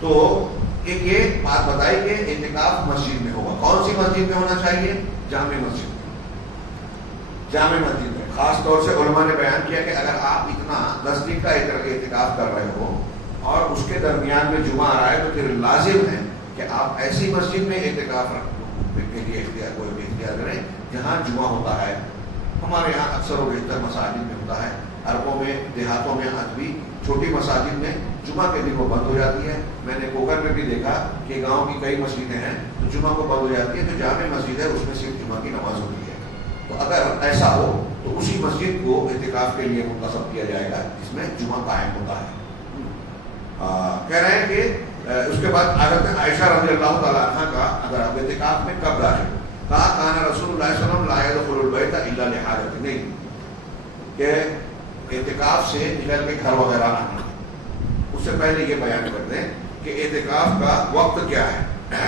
تو ایک یہ بات بتائی کہ اعتکاف مسجد میں ہوگا، کون سی مسجد میں ہونا چاہیے؟ جامع مسجد میں، جامع مسجد میں۔ خاص طور سے علماء نے بیان کیا کہ اگر آپ اتنا 10 دن کا اعتکاف کر رہے ہو اور اس کے درمیان میں جمعہ آ رہا ہے تو پھر لازم ہے کہ آپ ایسی مسجد میں اعتکاف کے لیے اختیار کریں جہاں جمعہ ہوتا ہے۔ ہمارے یہاں اکثر و بیشتر مساجد میں ہوتا ہے، عربوں میں دیہاتوں میں آج بھی چھوٹی مساجد میں جمعہ کے دن وہ بند ہو جاتی ہے۔ میں نے کوکر میں بھی دیکھا کہ گاؤں کی کئی مسجدیں ہیں تو جمعہ کو بند ہو جاتی ہے، تو جامع مسجد ہے اس میں صرف جمعہ کی نماز ہوتی ہے۔ تو اگر ایسا ہو تو اسی مسجد کو اعتکاف کے لیے منتخب کیا جائے گا جس میں جمعہ قائم ہوتا ہے۔ کہہ رہے ہیں کہ اس کے بعد حضرت عائشہ رضی اللہ تعالیٰ عنہ کا اگر آپ اعتکاف میں کب داخل، کہا کان رسول اللہ صلی اللہ علیہ وسلم لا يدخل البیت الا لحاجۃ، نہیں کہ اعتکاف سے نکل کے گھر وغیرہ آنا۔ اس سے پہلے یہ بیان کر دیں کہ اعتکاف کا وقت کیا ہے۔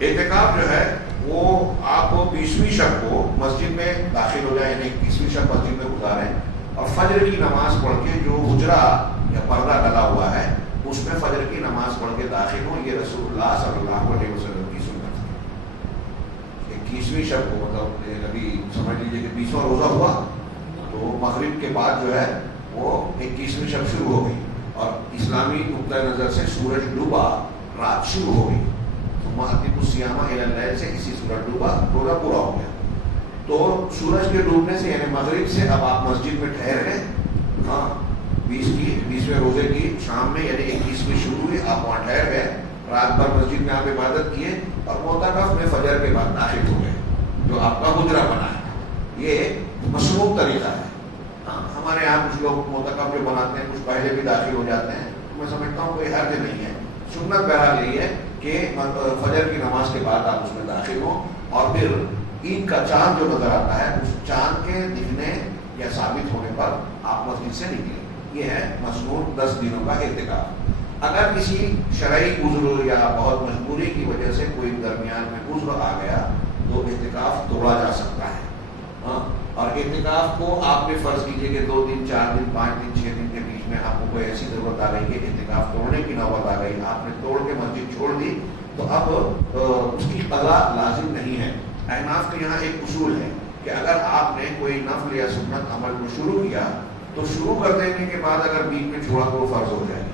اعتکاف جو ہے وہ آپ 20ویں شب کو مسجد میں داخل ہو جائیں، یعنی 20ویں شب مسجد میں گزاریں اور فجر کی نماز پڑھ کے جو حجرہ یا پردہ ڈلا ہوا ہے اس میں فجر کی نماز پڑھ کے داخل ہوں. یہ رسول اللہ صلی اللہ علیہ وسلم کی سنت ہے. 21ویں شب کو مطلب ابھی سمجھ لیجیے کہ 20واں روزہ ہوا تو مغرب کے بعد جو ہے وہ 21ویں شب شروع ہو گئی اور اسلامی نقطۂ نظر سے سورج ڈوبا رات شروع ہو گئی. تو مہتب السیامہ اللیل سے اسی سورج ڈوبا روزہ پورا ہو گیا. تو سورج کے ڈوبنے سے یعنی مغرب سے اب آپ مسجد میں ٹھہر گئے. ہاں 20ویں روزے کی شام میں یعنی 21ویں شروع ہوئی, آپ وہاں ٹھہر گئے, رات بھر مسجد میں آپ عبادت کیے اور معتکف میں فجر کے بعد داخل ہو گئے جو آپ کا حجرہ بنا ہے. یہ مشروع طریقہ ہے. ہاں ہمارے یہاں کچھ لوگ معتکف جو بناتے ہیں کچھ پہلے بھی داخل ہو جاتے ہیں. میں سمجھتا ہوں کوئی حرج نہیں ہے. سنت بہرحال یہی ہے کہ فجر کی نماز کے بعد آپ اس میں داخل ہوں اور پھر عید کا چاند جو نظر آتا ہے اس چاند کے دکھنے یا ثابت ہونے پر آپ مسجد سے نکلیں. یہ ہے مسنون 10 دنوں کا اعتکاف. اگر کسی شرعی عذر یا بہت مجبوری کی وجہ سے کوئی درمیان میں عذر آ گیا تو اعتکاف توڑا جا سکتا ہے. ہاں اور اعتکاف کو آپ نے فرض کیجئے کہ 2 دن 4 دن 5 دن 6 دن کے بیچ میں آپ کو کوئی ایسی ضرورت آ گئی کہ اعتکاف توڑنے کی نوبت آ گئی, آپ نے توڑ کے مسجد چھوڑ دی تو اب اس کی قضا لازم نہیں ہے. احناف کے یہاں ایک اصول ہے کہ اگر آپ نے کوئی نفل یا سنت عمل کو شروع کیا تو شروع کر دینے کے بعد اگر بیچ میں چھوڑا تو وہ فرض ہو جائے گی.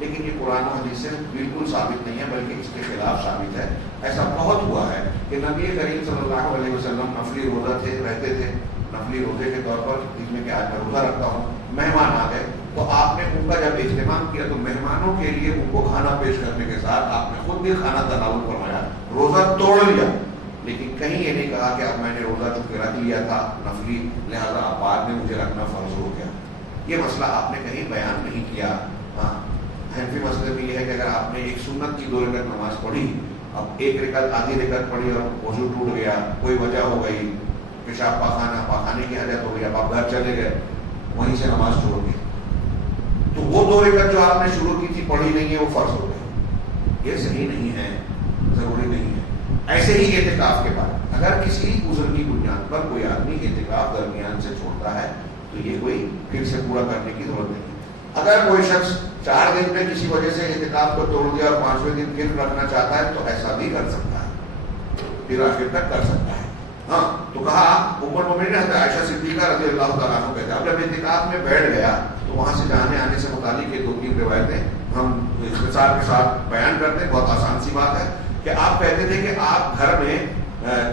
لیکن یہ قرآن و حدیث سے بالکل ثابت نہیں ہے بلکہ اس کے خلاف ثابت ہے. ایسا بہت ہوا ہے کہ نبی کریم صلی اللہ علیہ وسلم نفلی روزہ رہتے تھے, نفلی روزے کے طور پر جس میں کہ آج میں روزہ رکھتا ہوں, مہمان آ گئے تو آپ نے ان کا جب اہتمام کیا تو مہمانوں کے لیے ان کو کھانا پیش کرنے کے ساتھ آپ نے خود بھی کھانا تناول فرمایا, روزہ توڑ لیا. لیکن کہیں یہ نہیں کہا کہ اب میں نے روزہ چونکہ رکھ لیا تھا نفلی لہذا اب بعد میں مجھے رکھنا فرض ہو گیا. یہ مسئلہ آپ نے کہیں بیان نہیں کیا. ہاں حنفی مسئلے میں یہ ہے کہ اگر آپ نے ایک سنت کی 2 رکعت نماز پڑھی, اب 1 رکعت آدھی رکعت پڑھی اور وضو ٹوٹ گیا, کوئی وجہ ہو گئی, پیشاب پاخانے کی حاجت ہو گئی, اب آپ گھر چلے گئے, وہیں سے نماز چھوڑ گئے تو وہ 2 رکعت جو آپ نے شروع کی تھی پڑھی نہیں ہے وہ فرض ہو گئی. یہ صحیح نہیں ہے, ضروری نہیں ہے. ایسے ہی اعتکاف کے بعد اگر کسی عذر کی بنیاد پر کوئی آدمی اعتکاف درمیان سے چھوڑتا ہے تو یہ کوئی پھر سے پورا کرنے کی ضرورت نہیں. اگر کوئی شخص 4 دن میں کسی وجہ سے اعتکاف کو توڑ دیا اور 5ویں دن پھر رکھنا چاہتا ہے تو ایسا بھی کر سکتا ہے, پھر آخر تک کر سکتا ہے. ہاں تو کہا ام المؤمنین حضرت عائشہ صدیقہ رضی اللہ تعالیٰ عنہ کہتے ہیں اب جب اعتکاف میں بیٹھ گیا تو وہاں سے جانے آنے سے متعلق یہ 2-3 روایتیں ہم اختصار کے ساتھ بیان کرتے ہیں. بہت آسان سی بات ہے کہ آپ کہتے تھے کہ آپ گھر میں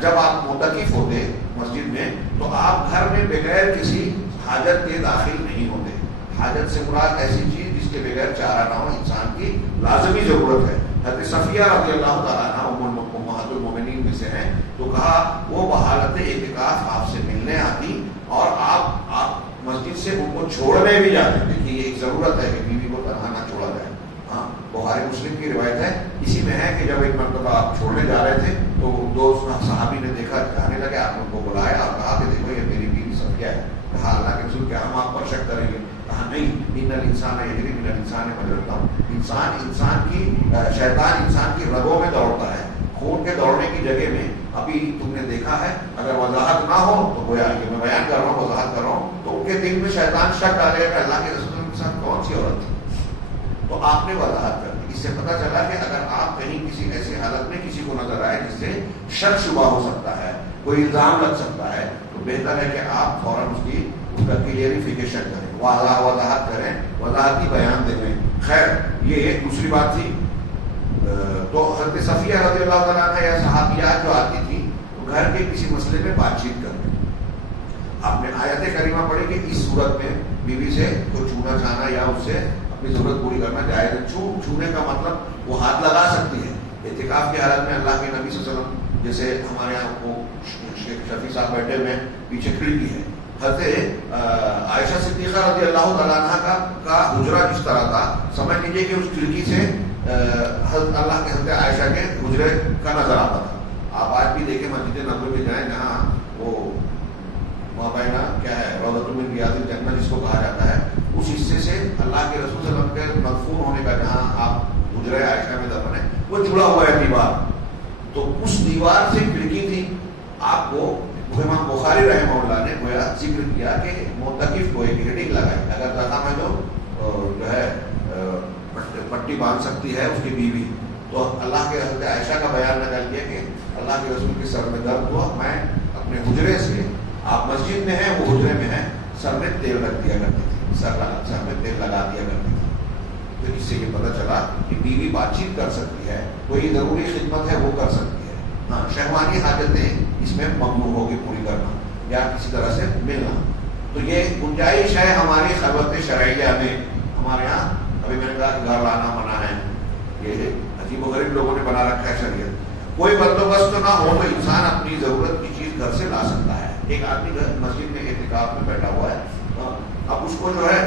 جب آپ معتکف ہوتے مسجد میں تو آپ گھر میں بغیر کسی حاجت کے داخل نہیں ہوتے. حاجت سے مراد ایسی چیز جس کے بغیر چارہ نہ ہو, انسان کی لازمی ضرورت ہے. حضرت صفیہ رضی اللہ تعالیٰ عنہ امہات المومنین میں سے ہیں تو کہا وہ بحالت اعتکاف آپ سے ملنے آتی اور آپ مسجد سے ان کو چھوڑنے بھی جاتے. دیکھیے یہ ایک ضرورت ہے کہ بیوی کو تنہا نہ چھوڑا جائے. ہاں بخاری مسلم کی روایت ہے, اسی میں ہے کہ جب ایک مرتبہ آپ چھوڑنے جا رہے تھے تو 2 صحابی نے دیکھا, جانے لگے, آپ نے ان کو بلایا اور کہا کہ دیکھو یہ میری بیوی صفیہ ہے. کہا اللہ کے رسول کیا ہم آپ پر شک کریں گے؟ کہا نہیں, ان الانسان یجری من الانسان مجرا الدم, انسان کی شیطان انسان کی رگوں میں دوڑتا ہے, خون کے دوڑنے کی جگہ میں. ابھی تم نے دیکھا ہے اگر وضاحت نہ ہو تو گویا کہ میں بیان کر رہا ہوں, وضاحت کر رہا ہوں, تو ان کے دل میں شیطان شک ڈالے گا اللہ کے رسول کے ساتھ کون سی عورت تھی. تو آپ نے وضاحت کر دی. اس سے پتہ چلا کہ اگر آپ کہیں کسی ایسی حالت میں کسی کو نظر آئے جس سے شک شبہ ہو سکتا ہے, کوئی الزام لگ سکتا ہے, تو بہتر ہے کہ آپ فوراً اس کا کلیئریفیکیشن کریں, وضاحت کریں, وضاحتی بیان دیں. خیر یہ ایک دوسری بات تھی. تو حضرت صفیہ رضی اللہ تعالیٰ عنہ یا صحابیات جو آتی تھی تو گھر کے کسی مسئلے میں بات چیت کرتے, آپ نے آیت کریمہ پڑھی کہ اس صورت میں بیوی سے کو چھونا چھانا یا اس سے اپنی ضرورت پوری کرنا جائز ہے. چھونے کا مطلب وہ ہاتھ لگا سکتی ہے. اعتکاف کی حالت میں اللہ کے نبی صلی اللہ علیہ وسلم, جیسے ہمارے یہاں وہ شفیع صاحب بیٹھے ہوئے پیچھے کھڑکی ہے, حضرت عائشہ صدیقہ رضی اللہ تعالیٰ عنہ کا حجرہ جس طرح تھا, سمجھ لیجیے کہ اس کھڑکی سے حضرت اللہ کے حضرت عائشہ کے حجرے کا نظر آتا تھا. آپ آج بھی دیکھیں مسجد نبوی میں جائیں جہاں وہ مابینہ کیا ہے روضۃ من ریاض الجنہ جس کو کہا جاتا ہے, اس حصے سے اللہ کے رسول صلی اللہ علیہ وسلم کے مدفون ہونے کا جہاں آپ حجرہ عائشہ میں دفن ہے وہ جڑا ہوا ہے دیوار, تو اس دیوار سے کھڑکی تھی. آپ کو امام بخاری رحمہ اللہ نے گویا ذکر کیا کہ معتکف کو ایک ہیڈنگ لگائی, اگر زخم ہے تو جو ہے پٹی باندھ سکتی ہے اس کی بیوی. تو اللہ کے حضرت عائشہ کا بیان نقل کیا کہ اللہ کے رسول کے سر میں درد ہوا, میں اپنے حجرے سے, آپ مسجد میں ہیں وہ حجرے میں ہیں, سر میں تیل رکھ دیا کرتی تھی, سر میں تیل لگا دیا کرتی تھی. تو اس سے یہ پتہ چلا کہ بیوی بات چیت کر سکتی ہے, کوئی ضروری خدمت ہے وہ کر سکتی ہے. ہاں, شہوانی حاجتیں اس میں ممنوع ہوگی پوری کرنا یا کسی طرح سے ملنا. تو یہ گنجائش ہے ہماری خلوت شرعیہ میں. ہمارے یہاں ابھی میں نے کہا کہ گھر لانا منع ہے, یہ عجیب و غریب لوگوں نے بنا رکھا ہے شریعت. کوئی بندوبست نہ ہو تو انسان اپنی ضرورت کی چیز گھر سے لا سکتا ہے. ایک آدمی مسجد میں اعتکاف میں بیٹھا ہوا ہے, اب اس کو جو ہے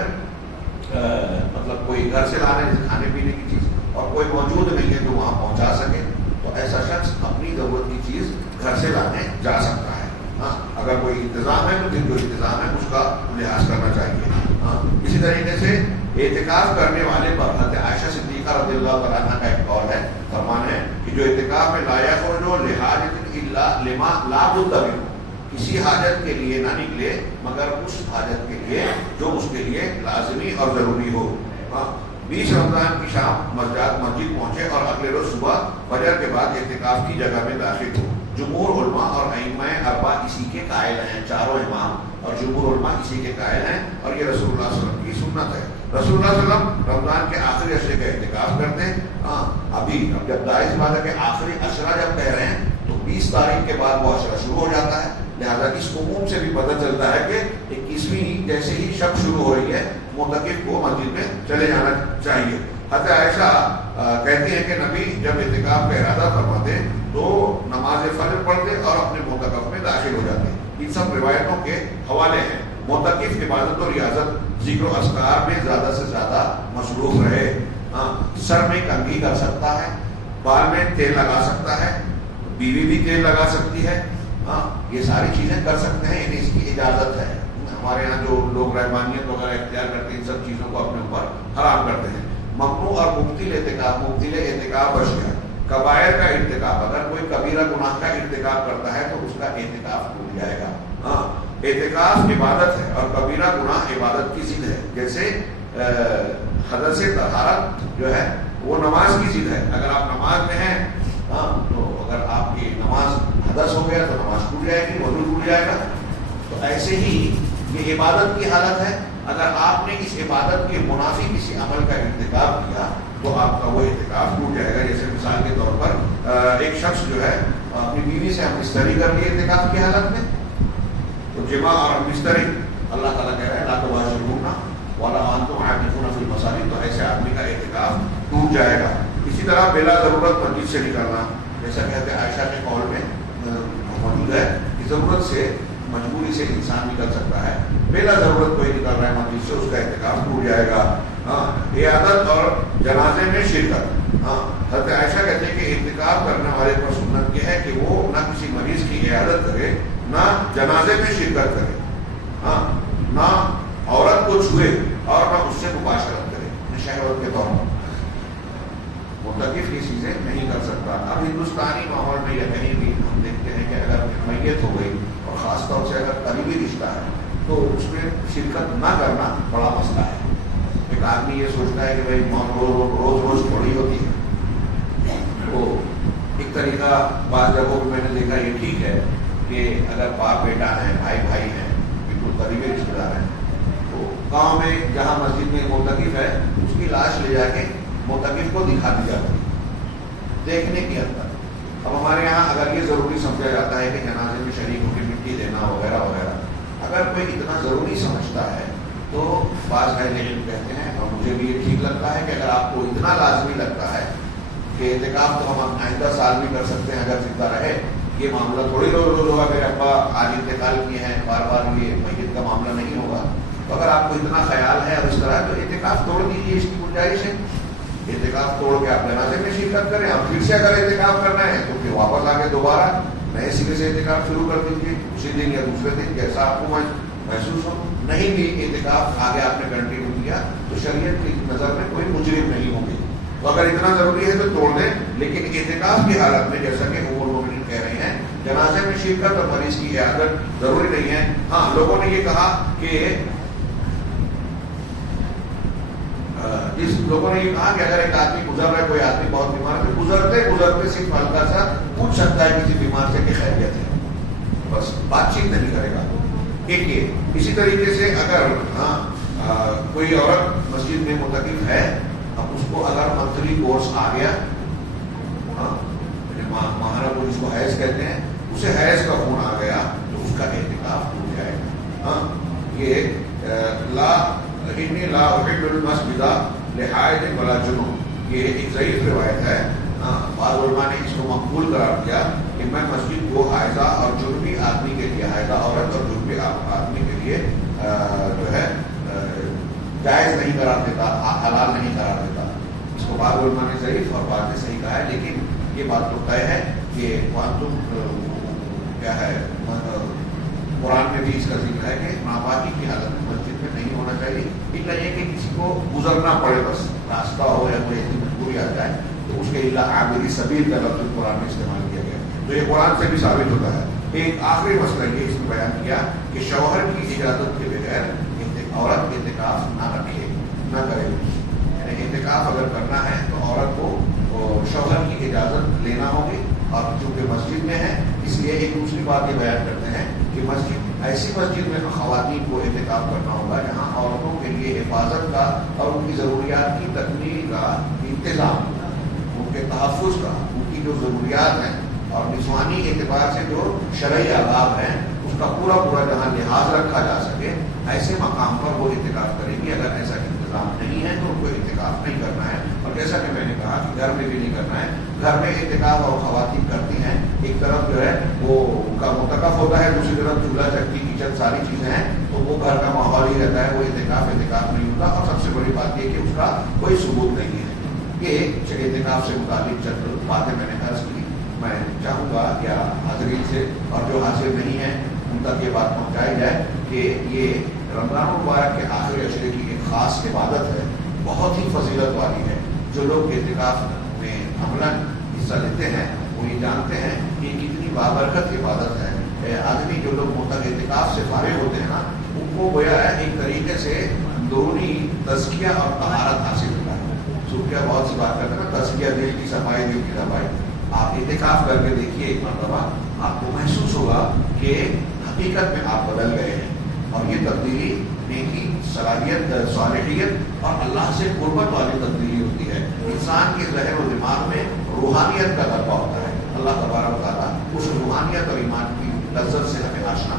مطلب کوئی گھر سے لانے کھانے پینے کی چیز اور کوئی موجود نہیں ہے جو وہاں پہنچا سکے, تو ایسا شخص اپنی ضرورت کی چیز گھر سے لانے جا سکتا ہے. ہاں, اگر کوئی انتظام ہے تو پھر جو انتظام ہے اس کا لحاظ کرنا چاہیے. ہاں, اسی طریقے سے اعتکاف کرنے والے پر حضرت عائشہ صدیقہ رضی اللہ تعالیٰ عنہ کا ایک قول ہے, فرمان ہے کہ جو اعتکاف میں لا یخرج لحاجۃ الا لما لا بد منہ, کسی حاجت کے لیے نہ نکلے مگر اس حاجت کے لیے جو اس کے لیے لازمی اور ضروری ہو. 20 رمضان کی شام مسجد پہنچے اور اگلے روز صبح فجر کے بعد اعتکاف کی جگہ میں داخل ہو. جمہور علماء اور ائمہ اربعہ اسی کے قائل ہیں, چاروں امام اور جمہور علماء اسی کے قائل ہیں, اور یہ رسول اللہ صلی اللہ علیہ وسلم کی سنت ہے. رسول اللہ صلی اللہ علیہ وسلم رمضان کے آخری عشرے کا اعتکاف کرتے ہیں. اب جب ظاہر بات ہے کہ آخری عشرہ جب کہہ رہے ہیں تو 20 تاریخ کے بعد وہ عشرہ شروع ہو جاتا ہے. لہٰذا اس عموم سے بھی پتہ چلتا ہے کہ 21ویں جیسے ہی شب شروع ہو رہی ہے معتکف کو مسجد میں چلے جانا چاہیے. حضرت عائشہ کہتی ہیں کہ نبی جب اعتکاف کا ارادہ فرماتے تو نماز فجر پڑھتے اور اپنے معتکف میں داخل ہو جاتے. ان سب روایتوں کے حوالے ہیں. معتکف عبادت و ریاضت ذکر و اذکار میں زیادہ سے زیادہ مصروف رہے. سر میں کنگھی کر سکتا ہے, بال میں تیل لگا سکتا ہے, بیوی بھی تیل لگا سکتی ہے. یہ ساری چیزیں کر سکتے ہیں, یعنی اس کی اجازت ہے. ہمارے یہاں جو لوگ رحمانیت وغیرہ اختیار کرتے ہیں ان سب چیزوں کو اپنے اوپر حرام کرتے ہیں. ممنوع اور مبتل اعتکاف بچ گیا. کبائر کا ارتکاب, اگر کوئی کبیرہ گناہ کا ارتکاب کرتا ہے تو اس کا اعتکاف ٹوٹ جائے گا. اعتکاف عبادت ہے اور کبیرہ گناہ عبادت کی ضد ہے. جیسے حدث طہارت جو ہے وہ نماز کی ضد ہے. اگر آپ نماز میں ہیں تو اگر آپ کی نماز حدث ہو گیا تو نماز ٹوٹ جائے گی, وضو ٹوٹ جائے گا. تو ایسے ہی یہ عبادت کی حالت ہے. اگر آپ نے اس عبادت کے منافی کسی عمل کا ارتکاب کیا تو آپ کا وہ اعتکاف ٹوٹ جائے گا. جیسے مثال کے طور پر ایک شخص جو ہے اپنی بیوی سے ہم مستری کر لی اعتکاف کی حالت میں, تو جمع اور مستری اللہ تعالیٰ کہہ رہا ہے لا تباشرون ولا انتم عاکفون فی المساجد, تو ایسے آدمی کا اعتکاف ٹوٹ جائے گا. اسی طرح بلا ضرورت مسجد سے نکلنا, جیسا کہتے ہیں عائشہ کے قول میں موجود ہے کہ ضرورت سے مجبوری سے انسان نکل سکتا ہے. بلا ضرورت کوئی نکل رہا ہے مسجد سے, اس کا اعتکاف ٹوٹ جائے گا. عیادت اور جنازے میں شرکت. حضرت عائشہ کہتے ہیں کہ اعتکاف کرنے والے پر سنت یہ ہے کہ وہ نہ کسی مریض کی عیادت کرے, نہ جنازے میں شرکت کرے, نہ عورت کو چھوئے اور نہ اس سے مباشرت کرے. شہوت کے طور پر معتکف یہ چیزیں نہیں کر سکتا. اب ہندوستانی ماحول میں یا کہیں بھی ہم دیکھتے ہیں کہ اگر میت ہو گئی اور خاص طور سے اگر قریبی رشتہ ہے تو اس میں شرکت نہ کرنا بڑا مسئلہ ہے. ایک آدمی یہ سوچتا ہے کہ بھائی روز روز تھوڑی ہوتی ہے. تو ایک طریقہ بعض جگہوں پہ میں نے دیکھا یہ ٹھیک ہے کہ اگر باپ بیٹا ہیں, بھائی بھائی ہیں, بالکل قریبی رشتے دار ہیں, تو گاؤں میں جہاں مسجد میں معتکف ہے اس کی لاش لے جا کے معتکف کو دکھا دی جاتی ہے دیکھنے کے اندر. اب ہمارے یہاں اگر یہ ضروری سمجھا جاتا ہے کہ جنازے میں شریک ہو کے مٹی دینا وغیرہ وغیرہ, اگر کوئی اتنا ضروری سمجھتا ہے تو بعض اہل علم کہتے ہیں, اور مجھے بھی یہ ٹھیک لگتا ہے کہ اگر آپ کو اتنا لازمی لگتا ہے کہ اعتکاف تو ہم آئندہ سال بھی کر سکتے ہیں اگر زندہ رہے, یہ معاملہ تھوڑی روز روز ہوگا. میرے ابا آج انتقال کیے ہیں, بار بار یہ میت کا معاملہ نہیں ہوگا. تو اگر آپ کو اتنا خیال ہے اور اس طرح تو اعتکاف توڑ دیجیے, اس کی گنجائش ہے. اعتکاف توڑ کے آپ جنازے میں شرکت کریں. اب پھر سے اگر اعتکاف کرنا ہے تو پھر واپس آ کے دوبارہ نئے سرے سے اعتکاف شروع کر دیجیے, اسی دن یا دوسرے دن جیسا آپ کو محسوس ہو. نہیں بھی اعتکاف آگے آپ نے کنٹینیو کیا تو شریعت کی نظر میں کوئی مجرم نہیں ہوگی. تو اگر اتنا ضروری ہے تو توڑ دیں, لیکن اعتکاف کی حالت میں جیسا کہ ام المؤمنین کہہ رہے ہیں جنازے میں شرکت اور مریض کی عیادت ضروری نہیں ہے. ہاں, لوگوں نے یہ کہا کہ جس لوگوں نے یہ کہا کہ اگر ایک آدمی گزر رہا ہے، کوئی آدمی بہت بیمار ہے، تو گزرتے گزرتے صرف ہلکا سا پوچھ سکتا ہے کسی بیمار سے کہ خیریت ہے، بس بات چیت نہیں کرے گا. ایک یہ اسی طریقے سے اگر کوئی عورت مسجد میں معتکف ہے، اب اس کو اگر منتھلی کورس آ گیا، ماہانہ کو جس کو حیض کہتے ہیں، اسے حیض کا خون آ گیا تو اس کا اعتکاف ٹوٹ جائے گا. یہ لا احل المسجد لحائض ولا جنون، یہ ایک ضعیف روایت ہے. بعض علماء نے اس کو مقبول قرار دیا کہ میں مسجد کو حائضہ اور جنوبی آدمی کے لیے، حائضہ عورت اور جنوبی آدمی کے لیے جو ہے جائز نہیں قرار دیتا، حلال نہیں قرار دیتا. اس کو بعض علماء نے ضعیف اور بعض نے صحیح کہا ہے، لیکن یہ بات تو طے ہے کہ وانتم کیا ہے، قرآن میں بھی اس کا ذکر ہے کہ ناپاکی کی حالت میں مسجد میں نہیں ہونا چاہیے، الا یہ کہ کسی کو گزرنا پڑے، بس راستہ ہو یا کوئی ایسی مجبوری آ جائے تو اس کے الا عابری سبیل کا لفظ قرآن میں استعمال کیا گیا. تو یہ قرآن سے بھی ثابت ہوتا ہے. ایک آخری مسئلہ یہ اس میں بیان کیا کہ شوہر کی اجازت کے بغیر عورت اعتکاف نہ رکھے، نہ کرے. یعنی اعتکاف اگر کرنا ہے تو عورت کو شوہر کی اجازت لینا ہوگی. اور چونکہ مسجد میں ہے اس لیے ایک دوسری بات یہ بیان کرتے ہیں کہ مسجد ایسی مسجد میں خواتین کو اعتکاف کرنا ہوگا جہاں عورتوں کے لیے حفاظت کا اور ان کی ضروریات کی تکمیل کا انتظام، ان کے تحفظ کا، ان کی جو ضروریات ہیں اور نسوانی اعتبار سے جو شرعی آداب ہیں اس کا پورا جہاں لحاظ رکھا جا سکے، ایسے مقام پر وہ اعتکاف کریں گی. اگر ایسا انتظام نہیں ہے تو ان کو اعتکاف نہیں کرنا ہے. اور جیسا کہ میں نے کہا کہ گھر میں بھی نہیں کرنا ہے. گھر میں اعتکاف اور خواتین کرتی ہیں، ایک طرف جو ہے وہ ان کا معتکف ہوتا ہے، دوسری طرف چولہا چکی کچن ساری چیزیں ہیں، تو وہ گھر کا ماحول ہی رہتا ہے، وہ اعتکاف نہیں ہوتا. اور سب سے بڑی بات یہ کہ اس کا کوئی ثبوت نہیں ہے. یہ اعتکاف سے متعلق چند باتیں میں نے عرض کی. میں چاہوں گا یا حاضرین سے اور جو حاضر نہیں ہیں ان تک یہ بات پہنچائی جائے کہ یہ رمضان المبارک کے آخری عشرے کی ایک خاص عبادت ہے، بہت ہی فضیلت والی ہے. جو لوگ اعتکاف میں عملاً حصہ لیتے ہیں وہ یہ جانتے ہیں کہ یہ کتنی بابرکت عبادت ہے. آدمی جو لوگ اعتکاف سے فارغ ہوتے ہیں نا، ان کو گویا ہے ایک طریقے سے اندرونی تزکیہ اور طہارت حاصل ہوتا ہے. صوفیہ بہت سی بات کرتے ہیں نا، تزکیہ دل کی صفائی، دل کی صفائی. آپ اعتکاف کر کے دیکھیے ایک مرتبہ، آپ کو محسوس ہوگا کہ حقیقت میں آپ بدل گئے ہیں. اور یہ تبدیلی نیکی، صلاحیت، صالحیت اور اللہ سے قربت والی تبدیلی ہوتی ہے. انسان کے ذہن و دماغ میں روحانیت کا غلبہ ہوتا ہے. اللہ تبارک و تعالیٰ اس روحانیت اور ایمان کی لذت سے ہمیں آشنا